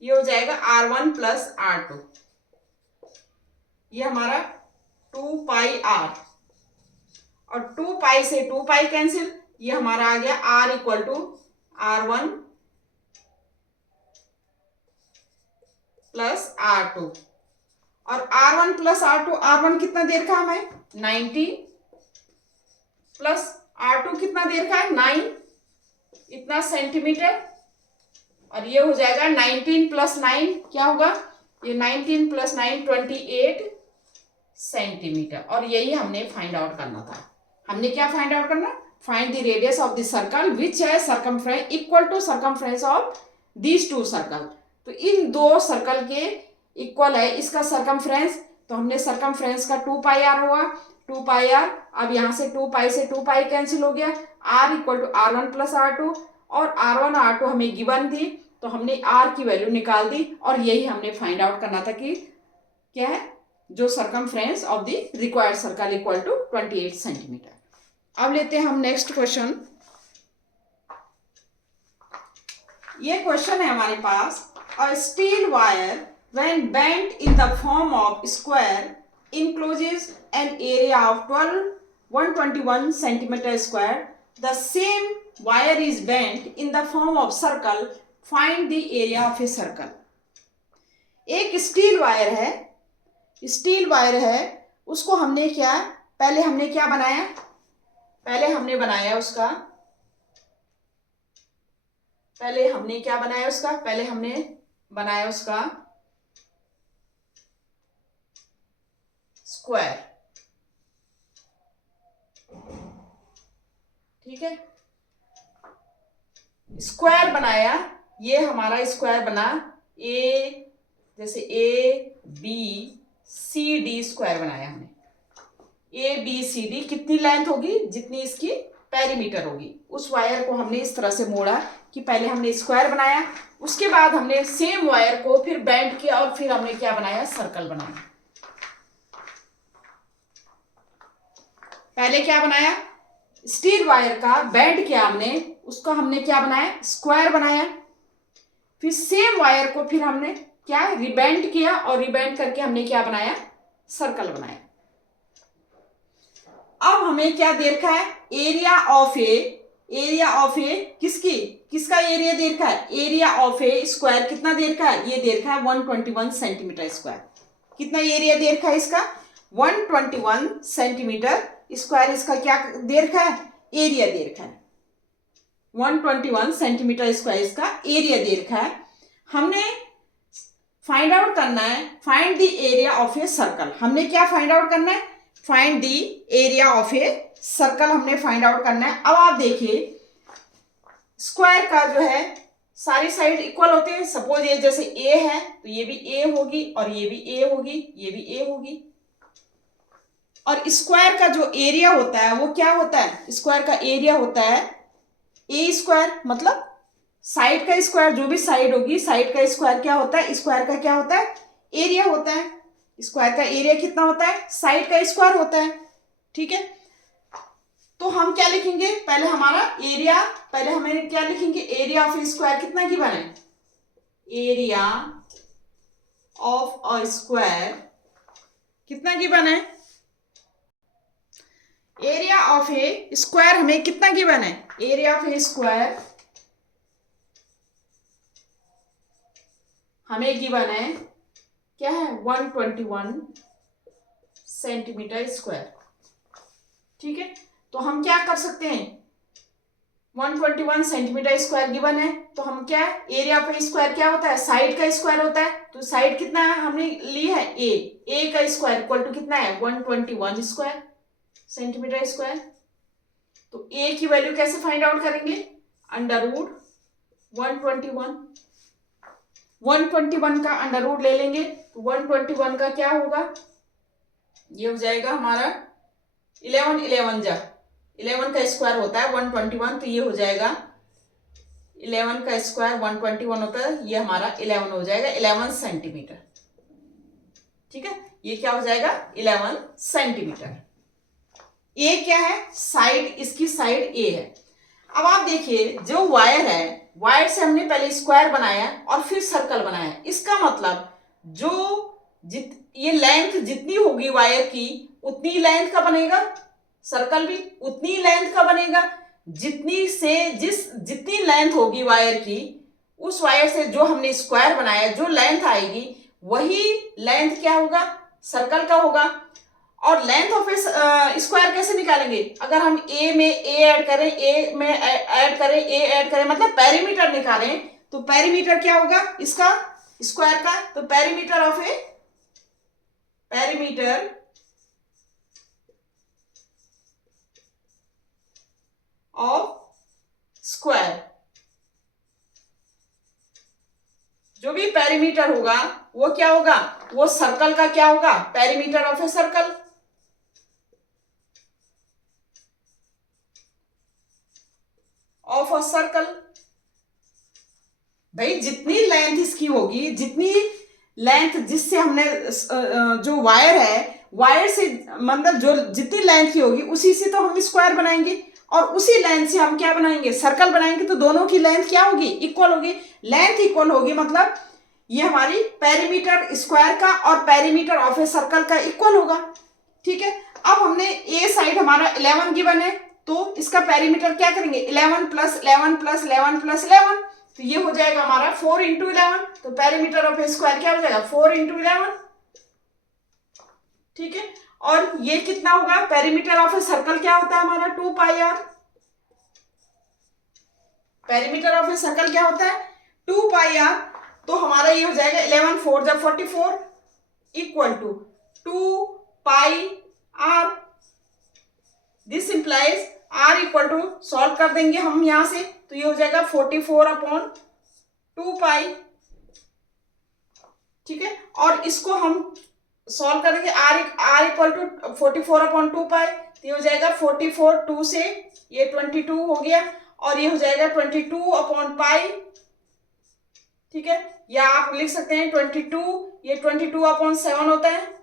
ये हो जाएगा R1 प्लस R2, ये हमारा 2 पाई R, और 2 पाई से 2 पाई कैंसिल, ये हमारा आ गया R equal to R1 plus R2, और R1 प्लस R2, R1 कितना देर का हमें 90 प्लस R2 कितना देर का है 9, इतना सेंटीमीटर, और ये हो जाएगा 19 प्लस 9 क्या होगा, ये 19 प्लस 9 28 सेंटीमीटर। और यही हमने फाइंड आउट करना था। हमने क्या फाइंड आउट करना, find the radius of the circle which है circumference equal to circumference of these two circle. तो इन दो सर्कल के इक्वल है इसका सर्कमफ्रेंस, तो हमने सर्कमफ्रेंस का 2 पाई आर हुआ, 2 पाई आर। अब यहाँ से 2 पाई से 2 पाई कैंसिल हो गया, are equal to R1 plus R2, और R1 R2 हमें गिवन थी तो हमने R की वैल्यू निकाल दी, और यही हमने फाइंड आउट करना था कि क्या है जो circumference of the required circle equal to 28 centimetre. अब लेते हैं हम नेक्स्ट क्वेश्चन। ये क्वेश्चन है हमारे पास, a steel wire when bent in the form of square encloses an area of 121 centimeter square. The same wire is bent in the form of circle. Find the area of a circle. एक steel wire है, steel wire है, उसको हमने क्या पहले हमने क्या बनाया, पहले हमने बनाया उसका, पहले हमने क्या बनाया उसका, पहले हमने बनाया उसका स्क्वायर, ठीक है, स्क्वायर बनाया, ये हमारा स्क्वायर बना ए, जैसे ABCD स्क्वायर बनाया हमने, ABCD कितनी लेंथ होगी, जितनी इसकी पेरीमीटर होगी, उस वायर को हमने इस तरह से मोड़ा कि पहले हमने स्क्वायर बनाया, उसके बाद हमने सेम वायर को फिर बेंड किया, और फिर हमने क्या बनाया, सर्कल बनाया। पहले क्या बनाया, स्टील वायर का बेंड किया हमने, उसको हमने क्या बनाया, स्क्वायर बनाया, फिर सेम वायर को फिर हमने क्या रिबेंड किया, और रिबेंड करके हमने क्या बनाया, सर्कल बनाया। अब हमें क्या दे रखा है, एरिया ऑफ ए किसका एरिया दे रखा है, एरिया ऑफ ए स्क्वायर कितना दे रखा है, ये दे रखा है 121 सेंटीमीटर स्क्वायर। कितना एरिया दे रखा है इसका, 121 सेंटीमीटर स्क्वायर इसका क्या दे रखा है, एरिया दे रखा है, 121 सेंटीमीटर स्क्वायर इसका एरिया दे रखा है। हमने फाइंड आउट करना है, find the area of a circle. हमने क्या फाइंड आउट करना है, find the area of a circle हमने फाइंड आउट करना है। अब आप देखिए स्क्वायर का जो है सारी साइड इक्वल होते हैं, सपोज ये जैसे ए है तो ये भी ए होगी, और ये भी ए होगी, ये भी ए होगी, और स्क्वायर का जो एरिया होता है वो क्या होता है, स्क्वायर का एरिया होता है ए स्क्वायर, मतलब साइड का स्क्वायर, जो भी साइड होगी साइड का स्क्वायर क्या होता है, स्क्वायर का क्या होता है, एरिया होता है। स्क्वायर का एरिया कितना होता है, साइड का स्क्वायर होता है, ठीक है। तो हम क्या लिखेंगे, पहले हमारा एरिया, पहले हमें क्या लिखेंगे, एरिया ऑफ स्क्वायर कितना गिवन है, एरिया ऑफ अ स्क्वायर कितना गिवन है, एरिया ऑफ ए स्क्वायर हमें कितना गिवन है, एरिया ऑफ ए स्क्वायर हमें गिवन है क्या है, 121 सेंटीमीटर स्क्वायर, ठीक है। तो हम क्या कर सकते हैं, 121 सेंटीमीटर स्क्वायर गिवन है, तो हम क्या, एरिया ऑफ ए स्क्वायर क्या होता है, साइड का स्क्वायर होता है, तो साइड कितना है हमने ली है ए का स्क्वायर इक्वल टू कितना है, 121 स्क्वायर सेंटीमीटर स्क्वायर। तो ए की वैल्यू कैसे फाइंड आउट करेंगे, अंडर रूट 121 का अंडर रूट ले लेंगे, तो 121 का क्या होगा, ये हो जाएगा हमारा 11 का स्क्वायर होता है 121, तो ये हो जाएगा 11 का स्क्वायर 121 होता है, ये हमारा 11 हो जाएगा, 11 सेंटीमीटर, ठीक है। ये क्या हो जाएगा 11 सेंटीमीटर। ए क्या है, साइड, इसकी साइड ए है। अब आप देखिए जो वायर है, वायर से हमने पहले स्क्वायर बनाया और फिर सर्कल बनाया। इसका मतलब जो ये लेंथ जितनी होगी वायर की उतनी लेंथ का बनेगा, सर्कल भी उतनी लेंथ का बनेगा। जितनी लेंथ होगी वायर की, उस वायर से जो हमने स्क्वायर बनाया जो लेंथ आएगी वही लेंथ क्या होगा, सर्कल का होगा। और लेंथ ऑफ स्क्वायर कैसे निकालेंगे, अगर हम ए में ए ऐड करें, ए में ऐड करें, ए ऐड करें, मतलब पेरीमीटर निकालें, तो पेरीमीटर क्या होगा इसका स्क्वायर का, तो पेरीमीटर ऑफ स्क्वायर, जो भी पेरीमीटर होगा वो क्या होगा, वो सर्कल का क्या होगा, perimeter of a circle. Of a circle, भाई जितनी लेंथ इसकी होगी, जितनी लेंथ जिससे हमने जो वायर है, वायर से मतलब जो जितनी लेंथ की होगी उसी से तो हम स्क्वायर बनाएंगे और उसी लेंथ से हम क्या बनाएंगे, सर्कल बनाएंगे। तो दोनों की लेंथ क्या होगी, इक्वल होगी। लेंथ इक्वल होगी मतलब ये हमारी पेरीमीटर स्क्वायर का और पेरीमीटर ऑफ ए सर्कल का इक्वल होगा। ठीक है, अब हमने ए साइड हमारा 11 गिवन है, तो इसका पेरीमीटर क्या करेंगे, 11 प्लस 11 प्लस 11 प्लस 11, तो ये हो जाएगा हमारा 4 इंटू 11। तो पेरीमीटर ऑफ ए स्क्वायर क्या हो जाएगा, 4 इंटू 11। ठीक है, और ये कितना होगा, पेरीमीटर ऑफ ए सर्कल क्या होता है हमारा, 2 pi R. Perimeter of a circle क्या होता है, 2 पाई आर। तो हमारा ये हो जाएगा 11 4 जब 44 equal to 2 pi r. This implies r equal to, solve कर देंगे हम यहां से, तो ये हो जाएगा 44 अपॉन 2 पाई। ठीक है, और इसको हम सॉल्व करेंगे, आर इक्वल टू 44 अपॉन 2 पाई, तो ये हो जाएगा 44, 2 से ये 22 हो गया, और ये हो जाएगा 22 अपॉन पाई। ठीक है, या आप लिख सकते हैं 22, ये 22 अपॉन 7 होता है।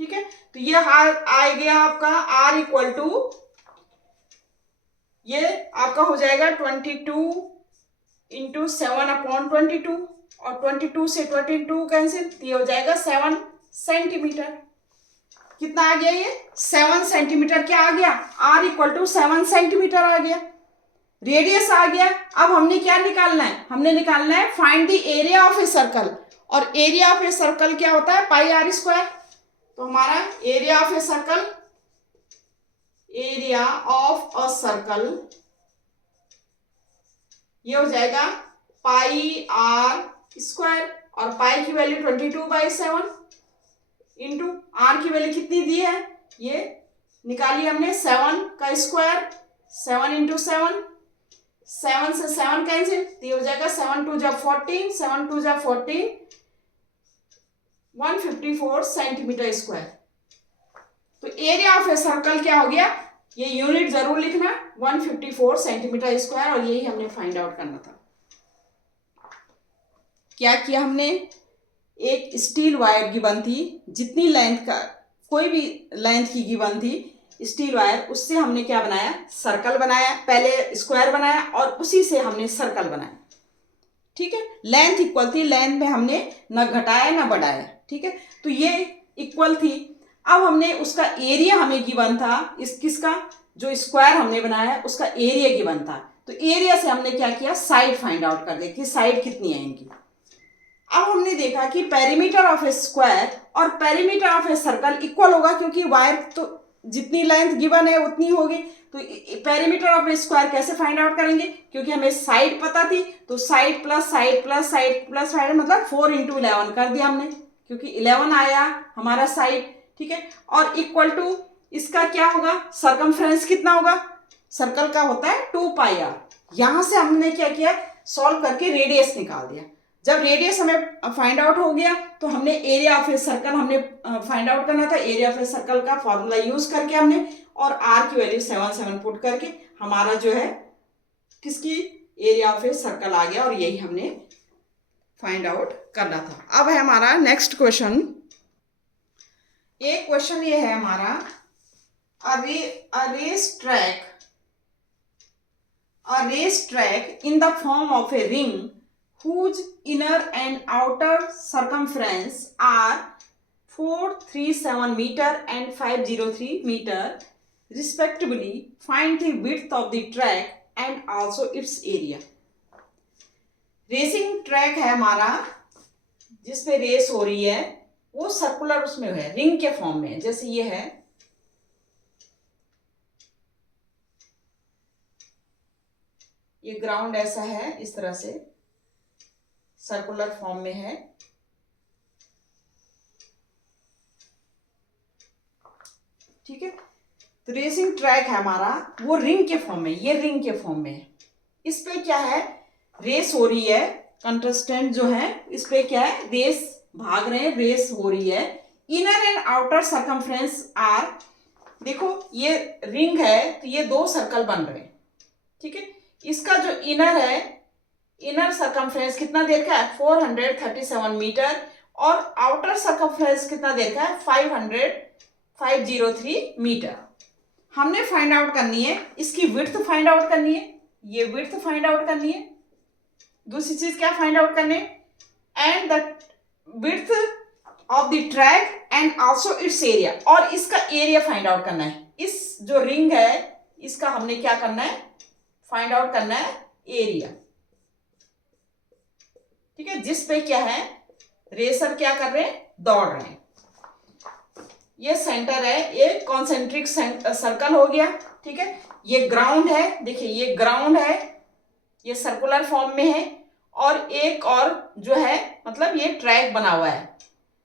ठीक है, तो ये आ गया आपका आर इक्वल टू, ये आपका हो जाएगा 22 इंटू 7 अपॉन 22, और 22 से 22 कैंसिल, तो ये हो जाएगा 7 सेंटीमीटर। कितना आ गया, ये 7 सेंटीमीटर क्या आ गया, आर इक्वल टू 7 सेंटीमीटर आ गया। रेडियस आ गया। अब हमने क्या निकालना है, हमने निकालना है find the area of a circle, और एरिया ऑफ ए सर्कल क्या होता है, पाई आर स्क्वायर। तो हमारा area of a circle, area of a circle ये हो जाएगा पाई आर स्क्वायर, और पाई की वैल्यू 22/7 इंटू आर की वैल्यू कितनी दी है, ये निकाली हमने 7 का स्क्वायर, 7 इंटू 7, 7 से 7 कैंसिल, तो ये हो जाएगा 7 2 जब 14, 7 2 जब 14, 154 सेंटीमीटर स्क्वायर। तो एरिया ऑफ ए सर्कल क्या हो गया, ये यूनिट जरूर लिखना, 154 सेंटीमीटर स्क्वायर, और यही हमने फाइंड आउट करना था। क्या किया हमने, एक स्टील वायर गिवन थी, जितनी लेंथ का, कोई भी लेंथ की गिवन थी स्टील वायर, उससे हमने क्या बनाया, सर्कल बनाया, पहले स्क्वायर बनाया और उसी से हमने सर्कल बनाया। ठीक है, लेंथ इक्वल थी, लेंथ में हमने न घटाया न बढ़ाया। ठीक है, तो ये इक्वल थी। अब हमने उसका एरिया हमें गिवन था, इस किसका, जो स्क्वायर हमने बनाया उसका एरिया गिवन था, तो एरिया से हमने क्या किया, साइड फाइंड आउट कर दी कि साइड कितनी है इनकी। अब हमने देखा कि पेरीमीटर ऑफ ए स्क्वायर और perimeter of a circle equal होगा, क्योंकि वायर तो जितनी लेंथ गिवन है उतनी होगी। तो पेरीमीटर ऑफ ए स्क्वायर कैसे फाइंड आउट करेंगे, क्योंकि हमें साइड पता थी, तो side plus side plus side plus side, मतलब 4 इंटू 11 कर दिया हमने, क्योंकि 11 आया हमारा साइड। ठीक है, और इक्वल टू इसका क्या होगा, सरकमफ्रेंस कितना होगा, सर्कल का होता है 2 पाई आर। यहां से हमने क्या किया, सॉल्व करके रेडियस निकाल दिया। जब रेडियस हमें फाइंड आउट हो गया, तो हमने एरिया ऑफ ए सर्कल हमने फाइंड आउट करना था। एरिया ऑफ ए सर्कल का फॉर्मूला यूज करके हमने, और आर की वैल्यू 7 पुट करके हमारा जो है किसकी, एरिया ऑफ ए सर्कल आ गया, और यही हमने फाइंड आउट करना था। अब है हमारा नेक्स्ट क्वेश्चन। एक क्वेश्चन ये है हमारा a race track in the form of a ring whose inner and outer circumference are 437 meter and 503 meter respectively. Find the width of the track and also its area. Racing track है हमारा जिसपे race हो रही है, वो circular उसमें है, ring के फॉर्म में। जैसे ये है, ये ग्राउंड ऐसा है, इस तरह से सर्कुलर फॉर्म में है। ठीक है, तो रेसिंग ट्रैक है हमारा, वो रिंग के फॉर्म में, ये रिंग के फॉर्म में है। इस पे क्या है, रेस हो रही है, कंटेस्टेंट जो है इस पे क्या है, रेस भाग रहे हैं, रेस हो रही है। Inner and outer circumference are, देखो ये रिंग है तो ये दो सर्कल बन रहे हैं। ठीक है, इसका जो इनर है, इनर सर्कमफ्रेंस कितना देर का है, 437 मीटर, और आउटर सर्कमफ्रेंस कितना देर का है, 503 मीटर। हमने फाइंड आउट करनी है, इसकी विड्थ फाइंड आउट करनी है, ये विड्थ फाइंड आउट करनी है। दूसरी चीज क्या फाइंड आउट करनी है, and the width of the track and also it's area, और इसका एरिया फाइंड आउट करना है। इस जो रिंग है इसका हमने क्या करना है, फाइंड आउट करना है एरिया। ठीक है, जिस पे क्या है, रेसर क्या कर रहे हैं, दौड़ रहे हैं। ये सेंटर है, ये कॉन्सेंट्रिक सर्कल हो गया। ठीक है, ये ग्राउंड है, देखिए ये ग्राउंड है, ये सर्कुलर फॉर्म में है, और एक और जो है, मतलब ये ट्रैक बना हुआ है।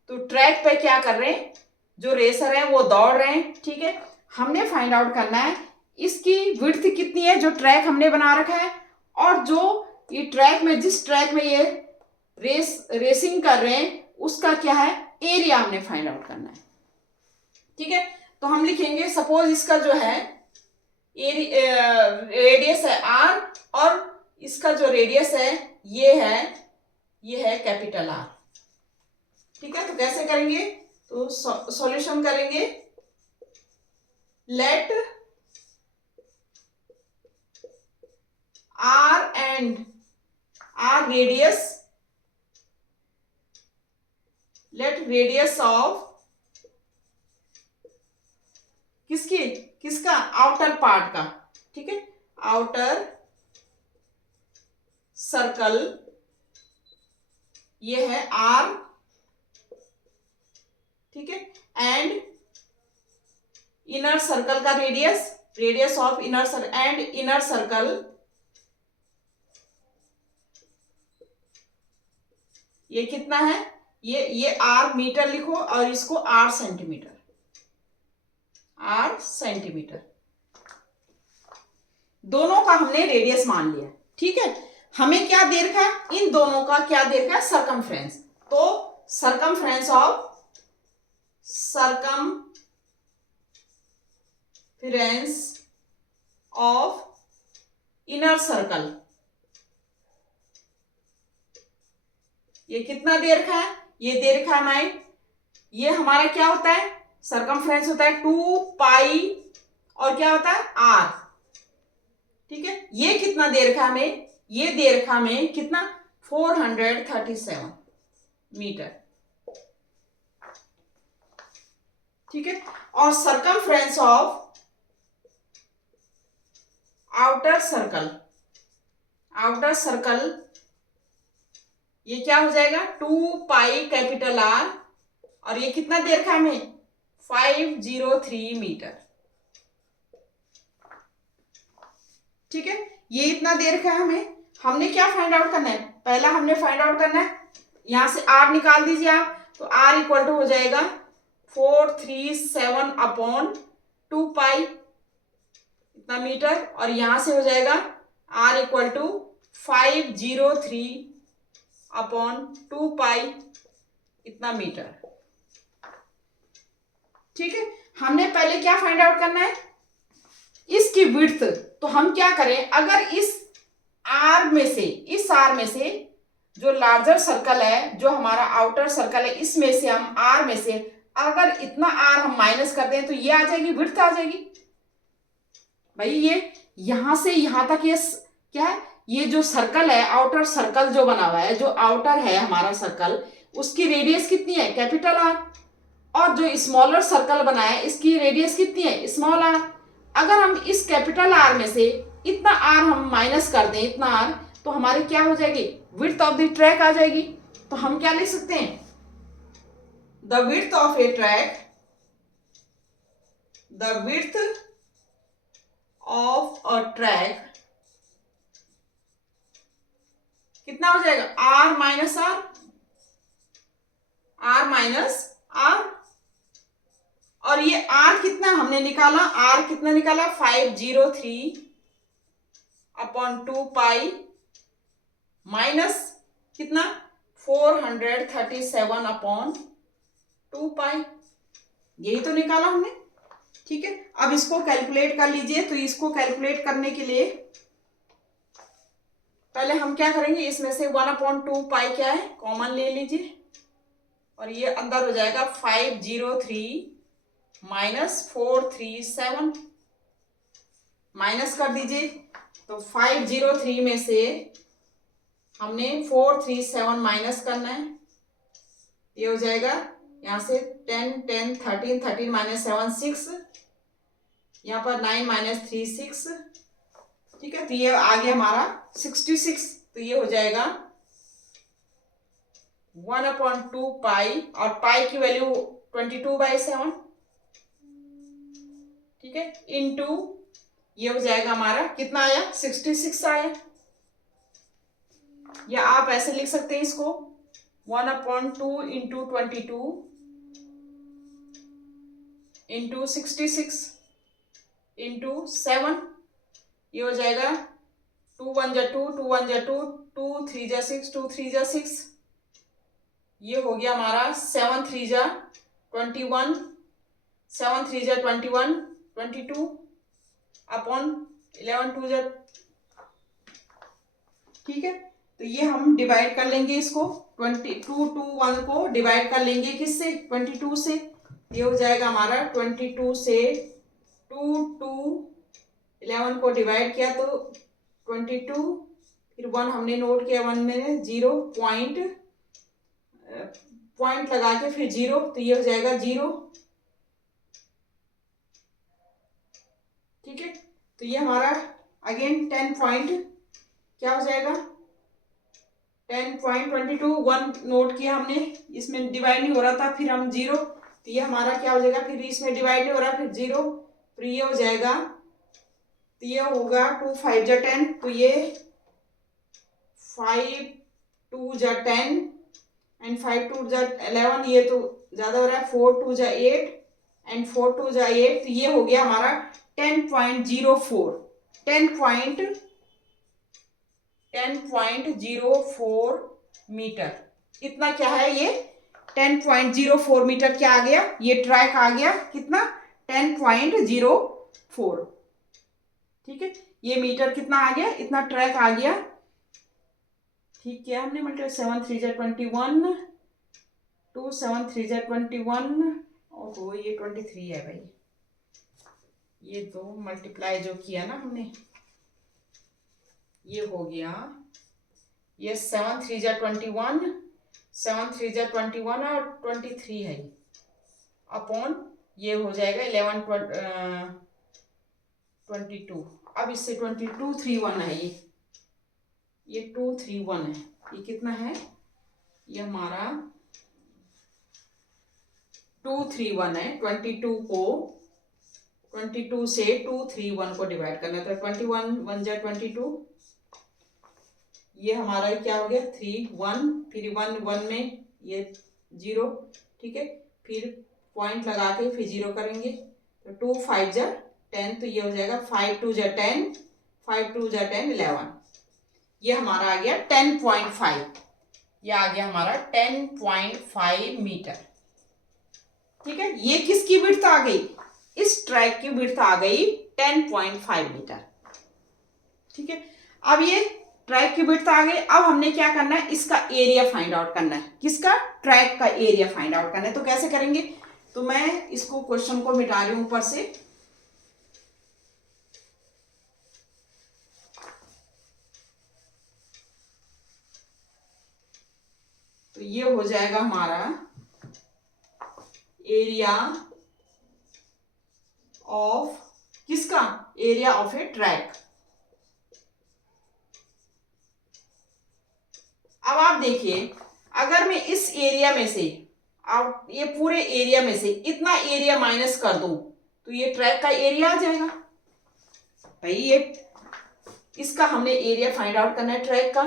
तो ट्रैक पे क्या कर रहे हैं, जो रेसर है वो दौड़ रहे हैं। ठीक है, हमने फाइंड आउट करना है इसकी विड्थ कितनी है, जो ट्रैक हमने बना रखा है, और जो ये ट्रैक में, जिस ट्रैक में ये रेसिंग कर रहे हैं, उसका क्या है, एरिया हमने फाइंड आउट करना है। ठीक है, तो हम लिखेंगे, सपोज इसका जो है रेडियस है r, और इसका जो रेडियस है ये है कैपिटल R। ठीक है, तो कैसे करेंगे, तो सॉल्यूशन करेंगे। Let R and R radius, let radius of किसका, आउटर पार्ट का। ठीक है, आउटर सर्कल ये है R। ठीक है, एंड इनर सर्कल का radius of inner circle, and inner circle ये कितना है, ये R मीटर लिखो, और इसको R सेंटीमीटर, R सेंटीमीटर। दोनों का हमने रेडियस मान लिया। ठीक है, हमें क्या दे रखा है, इन दोनों का क्या दे रखा है, सर्कमफ्रेंस। तो सर्कमफ्रेंस ऑफ इनर सर्कल, ये कितना दे रखा है, ये दे रखा है 9। ये हमारा क्या होता है, सर्कमफ्रेंस होता है 2 पाई, और क्या होता है, R। ठीक है, ये कितना दे रखा हमें, ये दे रखा हमें कितना, 437 मीटर। ठीक है, और सर्कमफ्रेंस ऑफ आउटर सर्कल ये क्या हो जाएगा, 2 पाई कैपिटल R, और ये कितना दे रखा हमें, 503 मीटर। ठीक है, ये इतना दे रखा है हमें। हमने क्या फाइंड आउट करना है, पहला हमने फाइंड आउट करना है, यहां से R निकाल दीजिए आप, तो R इक्वल टू हो जाएगा 437 अपॉन 2 पाई इतना मीटर, और यहां से हो जाएगा R इक्वल टू 503 अपॉन 2 पाई इतना मीटर। ठीक है, हमने पहले क्या फाइंड आउट करना है, इसकी विड्थ। तो हम क्या करें, अगर इस R में से जो लार्जर सर्कल है, जो हमारा आउटर सर्कल है, इसमें से हम R में से अगर इतना आर हम माइनस कर दें तो ये आ जाएगी, विड्थ आ जाएगी भाई। ये यहां से यहां तक ये क्या है, ये जो सर्कल है, आउटर सर्कल जो बना हुआ है, जो आउटर है हमारा सर्कल, उसकी रेडियस कितनी है, कैपिटल आर। और जो स्मॉलर सर्कल बना है इसकी रेडियस कितनी है, स्मॉल आर। अगर हम इस कैपिटल आर में से इतना आर हम माइनस कर दें, इतना आर, तो हमारी क्या हो जाएगी, विड्थ ऑफ द ट्रैक आ जाएगी। तो हम क्या लिख सकते हैं, the width of a track, the width of a track कितना हो जाएगा, r minus r, r minus r. और ये आर कितना हमने निकाला, आर कितना निकाला, 503/2 माइनस कितना 437/2, यही तो निकाला हमने। ठीक है, अब इसको कैलकुलेट कर लीजिए। तो इसको कैलकुलेट करने के लिए पहले हम क्या करेंगे, इसमें से 1/2 क्या है, कॉमन ले लीजिए, और ये अंदर हो जाएगा 503 माइनस 437, माइनस कर दीजिए। तो 503 में से हमने 437 माइनस करना है, ये हो जाएगा यहां से 10 10 13 13 माइनस 7 6, यहाँ पर 9 माइनस 3 6। ठीक है, तो ये आ गया हमारा 66। तो ये हो जाएगा 1/2 और पाई की वैल्यू 22/7। ठीक है, इनटू ये हो जाएगा हमारा कितना आया, 66 आया। या आप ऐसे लिख सकते हैं इसको 1/2 इंटू 22 इंटू 66 इंटू 7। ये हो जाएगा 2 1 जा 2, 2 1 जा 2, 2 3 जा 6, 2 3 जा 6। ये हो गया हमारा 7 3 जा 21, 7 3 जा 21 22 अपॉन 11 2 जा। ठीक है, तो ये हम डिवाइड कर लेंगे इसको, 22 2 1 को डिवाइड कर लेंगे किससे, 22 से। ये हो जाएगा हमारा 22 से 2 2 11 को डिवाइड किया तो 22, फिर 1 हमने नोट किया, 1 में 0 पॉइंट लगा के फिर 0, तो ये हो जाएगा 0। ठीक है, तो ये हमारा अगेन 10 पॉइंट क्या हो जाएगा, 10.22, 1 नोट किया हमने, इसमें डिवाइड नहीं हो रहा था, फिर हम 0, तो ये हमारा क्या हो जाएगा, फिर इसमें डिवाइड नहीं हो रहा, फिर 0, फिर ये हो जाएगा, तो ये होगा 2 5 जा 10, तो ये 5 2 जा 10 एंड 5 2 जा 11, ये तो ज्यादा हो रहा है, 4 2 जा 8 एंड 4 2 जा 8, तो ये हो गया हमारा 10.04 10.04 मीटर। इतना क्या है ये 10.04 मीटर क्या आ गया, ये ट्रैक आ गया कितना 10.04। ठीक है, ये मीटर कितना आ गया, इतना ट्रैक आ गया। ठीक है, हमने मतलब 7 3 जा 21, 2 7 3 जा 21, ओहो ये 23 है भाई, ये तो मल्टीप्लाई जो किया ना हमने, ये हो गया, ये 7 3 जा 21, 7 3 जा 21 और 23 है अपॉन ये हो जाएगा 11 22। अब इससे 22 31 है, ये 2 3 1 है, ये कितना है, ये हमारा 2 3 1 है। 22 को 22 से 2 3 1 को डिवाइड करना है, तो 21 1 जा 22, ये हमारा क्या हो गया 3 1, फिर 1 1 में ये 0। ठीक है, फिर पॉइंट लगा के फिर 0 करेंगे, तो 2 5 जा 10, तो ये हो जाएगा 5 2 जा 10, 5 2 जा 10 11, ये हमारा आ गया 10.5, ये आ गया हमारा 10.5 मीटर। ठीक है, ये किसकी विड्थ आ गई, इस ट्रैक की विड्थ आ गई 10.5 मीटर। ठीक है, अब ये ट्रैक की विड्थ आ गई। अब हमने क्या करना है, इसका एरिया फाइंड आउट करना है, किसका, ट्रैक का एरिया फाइंड आउट करना है। तो कैसे करेंगे, तो मैं इसको क्वेश्चन को मिटा रही हूं ऊपर से। तो ये हो जाएगा हमारा एरिया ऑफ किसका, एरिया ऑफ ए ट्रैक। अब आप देखिए, अगर मैं इस एरिया में से आप ये पूरे एरिया में से इतना एरिया माइनस कर दूं तो ये ट्रैक का एरिया आ जाएगा। भाई ये इसका हमने एरिया फाइंड आउट करना है ट्रैक का।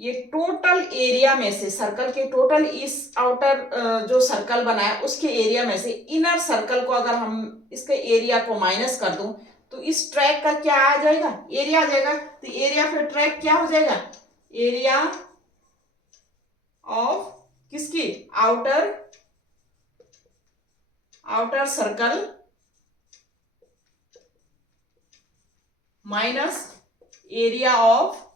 ये टोटल एरिया में से सर्कल के टोटल इस आउटर जो सर्कल बना है उसके एरिया में से इनर सर्कल को अगर हम इसके एरिया को माइनस कर दूं तो इस ट्रैक का क्या आ जाएगा, एरिया आ जाएगा। तो एरिया फिर ट्रैक क्या हो जाएगा, एरिया ऑफ किसकी, outer circle minus area of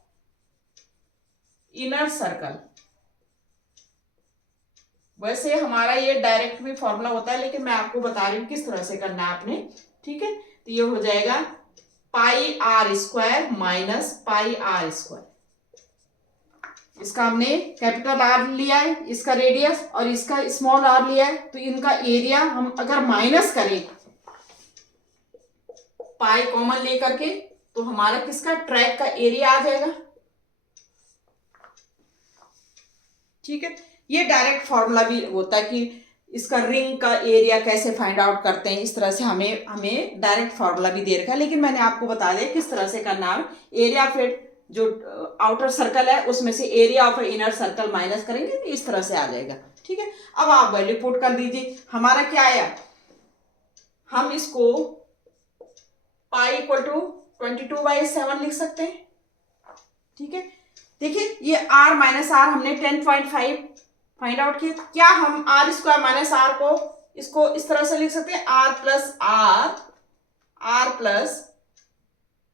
inner circle. वैसे हमारा ये डायरेक्ट भी फॉर्मूला होता है, लेकिन मैं आपको बता रही हूं किस तरह से करना है आपने, ठीक है। तो ये हो जाएगा pi are square minus pi are square. इसका हमने कैपिटल आर लिया है, इसका रेडियस, और इसका स्मॉल आर लिया है। तो इनका एरिया हम अगर माइनस करें पाई कॉमन लेकर के तो हमारा किसका, ट्रैक का एरिया आ जाएगा, ठीक है। ये डायरेक्ट फॉर्मूला भी होता है कि इसका रिंग का एरिया कैसे फाइंड आउट करते हैं, इस तरह से हमें डायरेक्ट फॉर्मूला भी दे रखा है, लेकिन मैंने आपको बता दिया किस तरह से करना है। एरिया फिर जो आउटर सर्कल है उसमें से area of inner circle minus करेंगे तो इस तरह से आ जाएगा, ठीक है। अब आप वैल्यू पुट कर दीजिए, हमारा क्या आया, हम इसको पाई इक्वल टू 22/7 लिख सकते हैं, ठीक है। देखिए ये r माइनस आर हमने 10.5 फाइंड आउट किया। क्या हम आर स्क्वायर माइनस आर को इसको इस तरह से लिख सकते हैं, R plus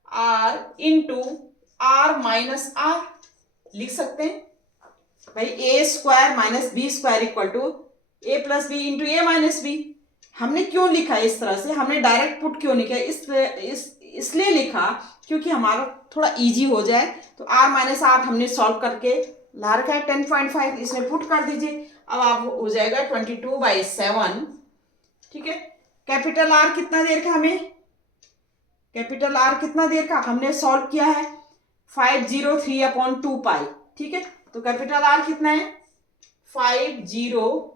R into R minus R लिख सकते हैं। भाई A square minus B square equal to A plus B into A minus B. हमने क्यों लिखा है इस तरह से, हमने डायरेक्ट पुट क्यों नहीं किया, इसलिए लिखा क्योंकि हमारा थोड़ा इजी हो जाए। तो r माइनस आर हमने सॉल्व करके ला रखा है 10.5, इसमें पुट कर दीजिए। अब आप हो जाएगा 22/7, ठीक है। कैपिटल R कितना देर का, हमें कैपिटल R कितना देर का हमने सॉल्व किया है 503/2 पाई, ठीक है। तो कैपिटल R कितना है 50,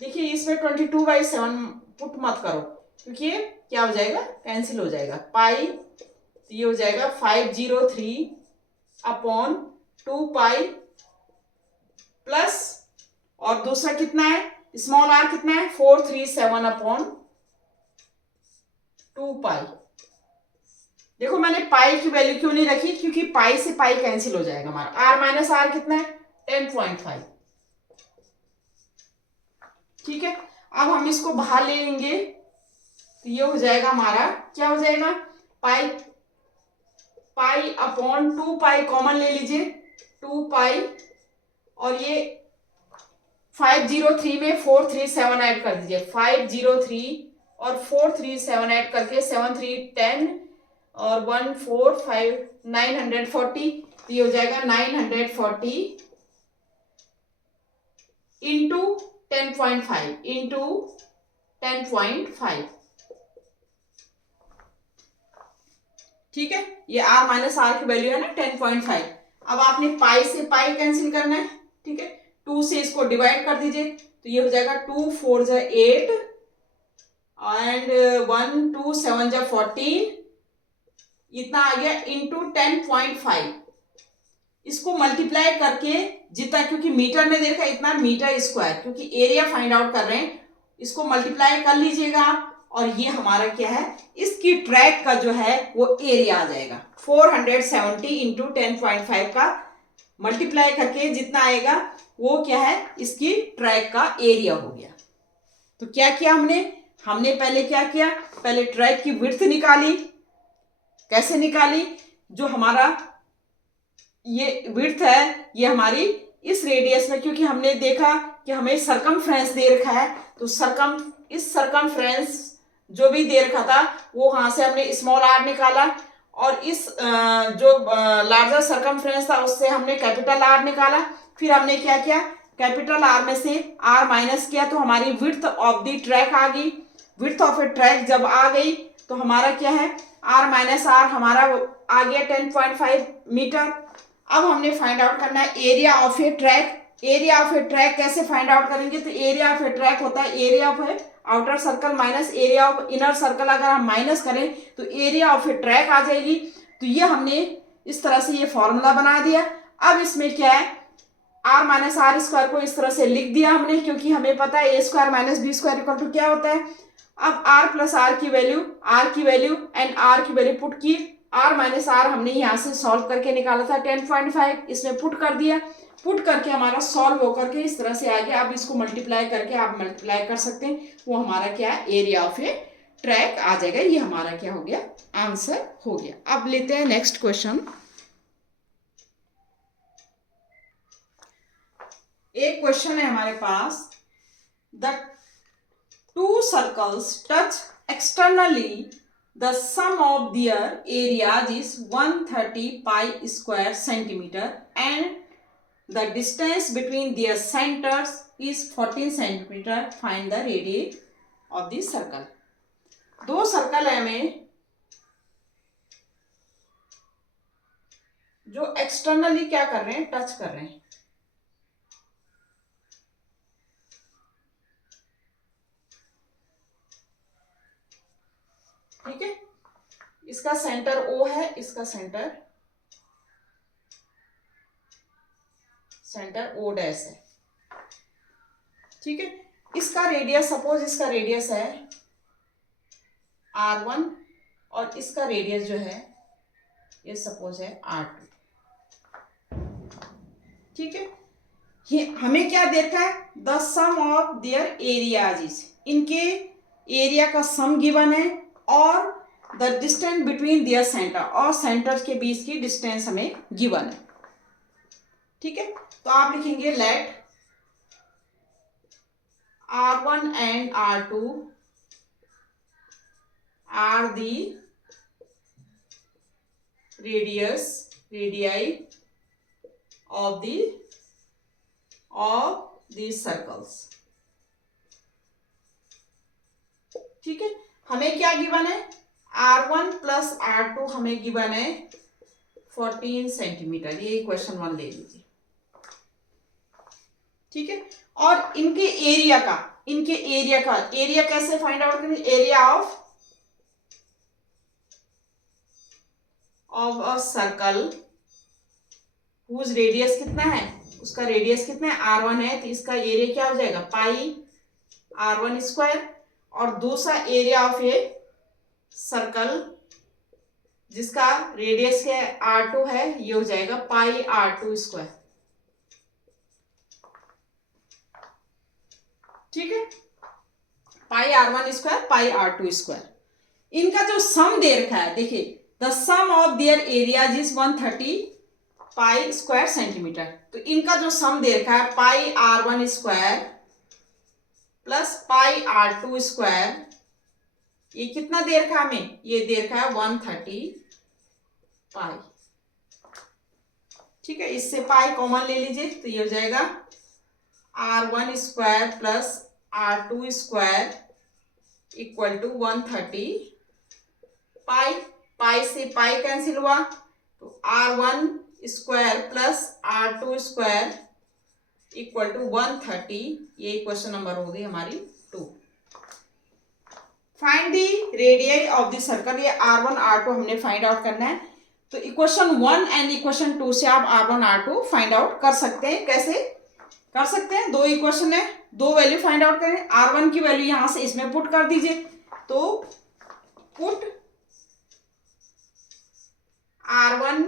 देखिए इसमें 22/7 पुट मत करो क्योंकि ये क्या हो जाएगा, कैंसिल हो जाएगा पाई। तो ये हो जाएगा 503/2 पाई प्लस, और दूसरा कितना है, स्मॉल आर कितना है 437/2 पाई। देखो मैंने पाई की वैल्यू क्यों नहीं रखी, क्योंकि पाई से पाई कैंसिल हो जाएगा हमारा। आर माइनस आर कितना है 10.5, ठीक है। अब हम इसको बाहर ले लेंगे तो ये हो जाएगा हमारा, क्या हो जाएगा, पाई/2 पाई कॉमन ले लीजिए 2 पाई, और ये 503 में 437 ऐड कर दीजिए, 503 और 437 ऐड करके 7 3 10 और 1 4 5 940। तो ये हो जाएगा 940 इंटू 10.5, ठीक है। ये r माइनस आर की वैल्यू है ना 10.5। अब आपने पाई से पाई कैंसिल करना है, ठीक है। 2 से इसको डिवाइड कर दीजिए तो ये हो जाएगा 2 4 जा 8 एंड 1 2 7 जा 14, इतना आ गया इंटू 10.5। इसको मल्टीप्लाई करके जितना, क्योंकि मीटर में देखा इतना मीटर स्क्वायर, क्योंकि एरिया फाइंड आउट कर रहे हैं, इसको मल्टीप्लाई कर लीजिएगा और ये हमारा क्या है, इसकी ट्रैक का जो है वो एरिया आ जाएगा 470 इंटू 10.5 का मल्टीप्लाई करके जितना आएगा वो क्या है, इसकी ट्रैक का एरिया हो गया। तो क्या किया हमने पहले क्या किया, पहले ट्रैक की विड्थ निकाली। कैसे निकाली, जो हमारा ये विड्थ है ये हमारी इस रेडियस में, क्योंकि हमने देखा कि हमें सरकमफ्रेंस दे रखा है, तो इस सरकमफ्रेंस जो भी दे रखा था वो वहां से हमने स्मॉल आर निकाला, और इस जो लार्जर सरकमफ्रेंस था उससे हमने कैपिटल आर निकाला। फिर हमने क्या किया, कैपिटल आर में से आर माइनस किया, तो हमारी विड्थ ऑफ द ट्रैक आ गई। विड्थ ऑफ ए ट्रैक जब आ गई तो हमारा क्या है, आर माइनस आर हमारा आ गया 10.5 मीटर। अब हमने फाइंड आउट करना है area of a track. Area of a track कैसे फाइंड आउट करेंगे, तो एरिया ऑफ ए ट्रैक होता है area of A outer circle minus area of inner circle. अगर हम माइनस करें तो एरिया ऑफ ए ट्रैक आ जाएगी। तो ये हमने इस तरह से ये फॉर्मूला बना दिया। अब इसमें क्या है, आर माइनस आर स्क्वायर को इस तरह से लिख दिया हमने, क्योंकि हमें पता है A square minus B square equal to क्या होता है। अब आर प्लस आर की वैल्यू एंड आर की वैल्यू पुट की। आर माइनस आर हमने यहाँ से सॉल्व करके निकाला था 10.5, इसमें पुट कर दिया। पुट करके हमारा सॉल्व होकर के इस तरह से आ गया। अब इसको मल्टीप्लाई करके आप मल्टीप्लाई कर सकते हैं, वो हमारा क्या है, एरिया ऑफ ए ट्रैक आ जाएगा। ये हमारा क्या हो गया, आंसर हो गया। अब लेते हैं नेक्स्ट क्वेश्चन। एक क्वेश्चन है हमारे पास, the two circles touch externally, the sum of their areas is 130 pi square centimeter and the distance between their centers is 14 centimeter. Find the radius of the circle. दो circle है हमें जो externally क्या कर रहे हैं, टच कर रहे हैं। ठीक है, इसका सेंटर O है, इसका सेंटर O डैश है। ठीक है, इसका रेडियस, सपोज इसका रेडियस है R1 और इसका रेडियस जो है ये सपोज है R2। ठीक है, ये हमें क्या देखा है, the sum of their areas is, इनके एरिया का सम गिवन है, और the distance between their centre, और सेंटर के बीच की डिस्टेंस हमें गिवन है। ठीक है, तो आप लिखेंगे let R1 and R2 are the radii of these circles। ठीक है, हमें क्या गिवन है, R1 प्लस R2 हमें गिवन है 14 सेंटीमीटर। ये क्वेश्चन 1 ले लीजिए। ठीक है, और इनके एरिया कैसे फाइंड आउट करेंगे, area of a circle whose radius कितना है, उसका रेडियस कितना है, R1 है, तो इसका एरिया क्या हो जाएगा, पाई R1 स्क्वायर। और दूसरा एरिया ऑफ ए सर्कल जिसका रेडियस क्या है R2 है, ये हो जाएगा पाई R2 स्क्वायर। ठीक है, pi R1 square pi R2 square. इनका जो सम दे रखा है, देखिए the sum of their areas is 130 pi square centimetre. तो इनका जो सम दे रखा है pi R1 square plus pi R2 square, ये कितना दे रखा है हमें, ये दे रखा है 130 पाई। ठीक है, इससे पाई कॉमन ले लीजिए, तो ये हो जाएगा R1 square plus R2 square equal to 130 pi. Pi से पाई कैंसिल हुआ, तो R1 square plus R2 square equal to 130। ये क्वेश्चन नंबर हो गई हमारी 2। Find the radius of the circle, ये R1 R2 हमने फाइंड आउट करना है। तो इक्वेशन 1 एंड इक्वेशन 2 से आप R1 R2 फाइंड आउट कर सकते हैं। कैसे कर सकते हैं, दो इक्वेशन है, दो वैल्यू फाइंड आउट करें। R1 की वैल्यू यहां से इसमें पुट कर दीजिए, तो put R1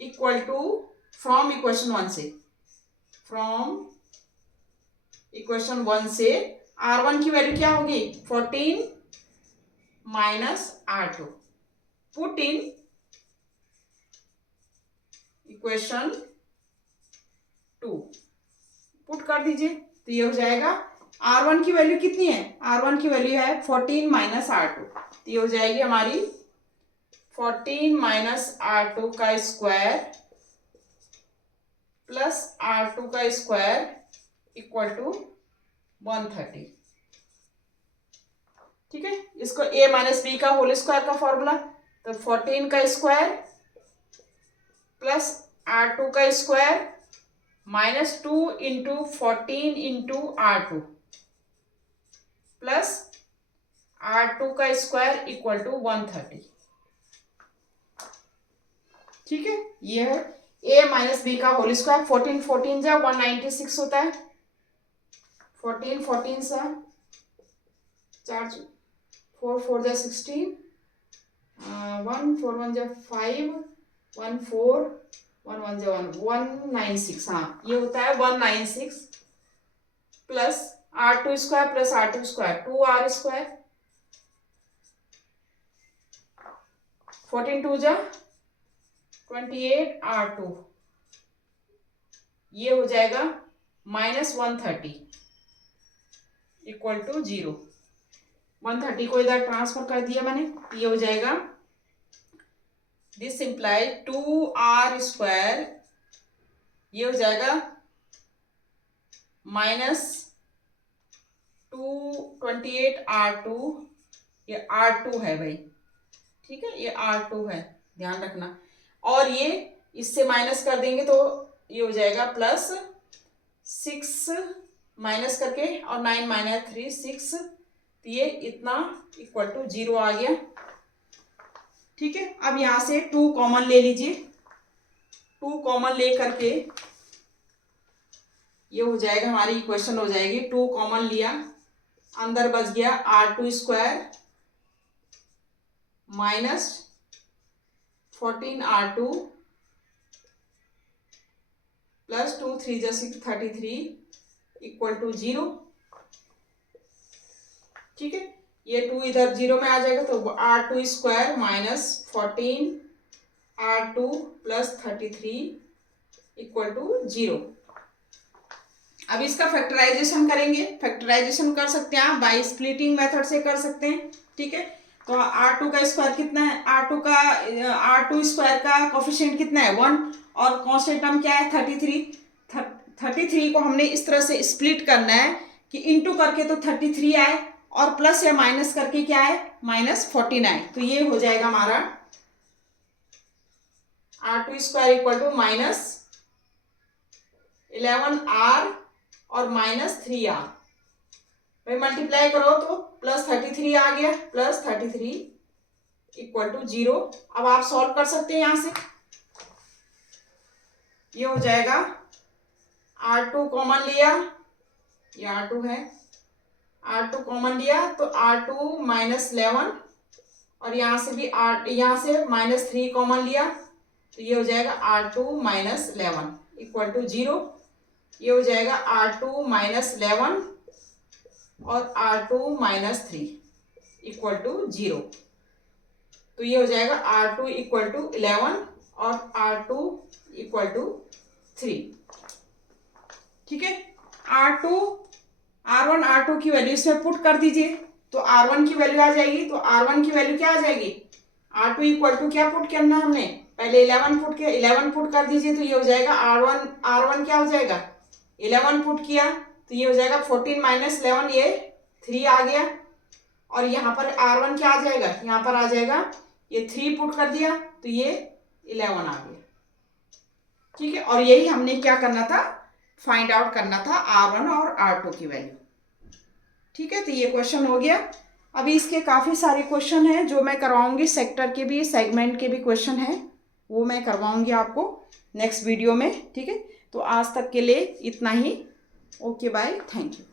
equal to from equation 1 से, R1 की वैल्यू क्या होगी 14 minus R2। Put in equation 2, put कर दीजिए तो ये हो जाएगा R1 की वैल्यू कितनी है, R1 की वैल्यू है 14 माइनस R2, तो ये हो जाएगी हमारी 14 माइनस R2 का स्क्वायर प्लस R2 का स्क्वायर इक्वल टू 130। ठीक है, इसको a माइनस बी का होल स्क्वायर का फॉर्मूला, तो 14 का स्क्वायर प्लस R2 का square minus 2 into 14 into R2 plus R2 का स्क्वायर इक्वल टू 130। ठीक है, ये है a माइनस बी का होल स्क्वायर। 14 14 जा 196 होता है, 14 14 सा 4 4 4 जा 16, 1 4 1 जा 5, 1 4 1 1 जा 1 196। हाँ, ये होता है 196 plus R2 square plus R2 square 2R square, 14 2 जा 28 R2, ये हो जाएगा माइनस 130 इक्वल टू 0। 130 को इधर ट्रांसफर कर दिया मैंने, ये हो जाएगा दिस इम्प्लाई 2R स्क्वायर, ये हो जाएगा माइनस 228 R2, ये R2 है भाई। ठीक है, ये R2 है, ध्यान रखना। और ये इससे माइनस कर देंगे तो ये हो जाएगा प्लस 6 माइनस करके और 9 माइनस 3 6, तो ये इतना इक्वल टू 0 आ गया। ठीक है, अब यहां से 2 कॉमन ले लीजिए, 2 कॉमन ले करके ये हो जाएगा हमारी इक्वेशन हो जाएगी, 2 कॉमन लिया, अंदर बच गया R2 square minus 14 R2 plus 2 3 जा 6 33 इक्वल टू 0। ठीक है, ये 2 इधर 0 में आ जाएगा तो R2 square minus 14 R2 plus 33 equal to 0। अब इसका फैक्टराइजेशन करेंगे, फैक्टराइजेशन कर सकते हैं आप बाय स्प्लिटिंग मेथड से कर सकते हैं। ठीक है, तो R2 का स्क्वायर कितना है, R2 स्क्वायर का कोफिशिएंट कितना है 1 और कांस्टेंट टर्म क्या है 33। 33 को हमने इस तरह से स्प्लिट करना है कि इंटू करके तो 33 आए और प्लस या माइनस करके क्या है माइनस 14 आए, तो ये हो जाएगा हमारा R2 square equal to minus 11R और माइनस 3R। भाई मल्टीप्लाई करो तो प्लस 33 आ गया, प्लस 33 इक्वल टू 0। अब आप सॉल्व कर सकते हैं यहां से, ये हो जाएगा R2 कॉमन लिया, ये R2 है, R2 कॉमन लिया तो R2 माइनस 11 और यहां से भी यहां से माइनस 3 कॉमन लिया तो ये हो जाएगा R2 माइनस 11 इक्वल टू 0। ये हो जाएगा R2 माइनस 11 और R2 माइनस 3 इक्वल टू 0, तो ये हो जाएगा R2 इक्वल टू 11 और R2 इक्वल टू 3। ठीक है, R1 R2 की वैल्यू इसमें पुट कर दीजिए तो R1 की वैल्यू आ जाएगी, तो R1 की वैल्यू क्या आ जाएगी, R2 इक्वल टू क्या पुट करना हमने पहले 11 पुट कर दीजिए तो ये हो जाएगा R1 क्या हो जाएगा 11 पुट किया तो ये हो जाएगा 14 माइनस 11, ये 3 आ गया और यहाँ पर R1 क्या आ जाएगा, यहाँ पर आ जाएगा ये 3 पुट कर दिया तो ये 11 आ गया। ठीक है, और यही हमने क्या करना था फाइंड आउट करना था R1 और R2 की वैल्यू। ठीक है, तो ये क्वेश्चन हो गया। अभी इसके काफ़ी सारे क्वेश्चन हैं जो मैं करवाऊंगी, सेक्टर के भी सेगमेंट के भी क्वेश्चन हैं वो मैं करवाऊंगी आपको नेक्स्ट वीडियो में। ठीक है, तो आज तक के लिए इतना ही। Okay bye, thank you.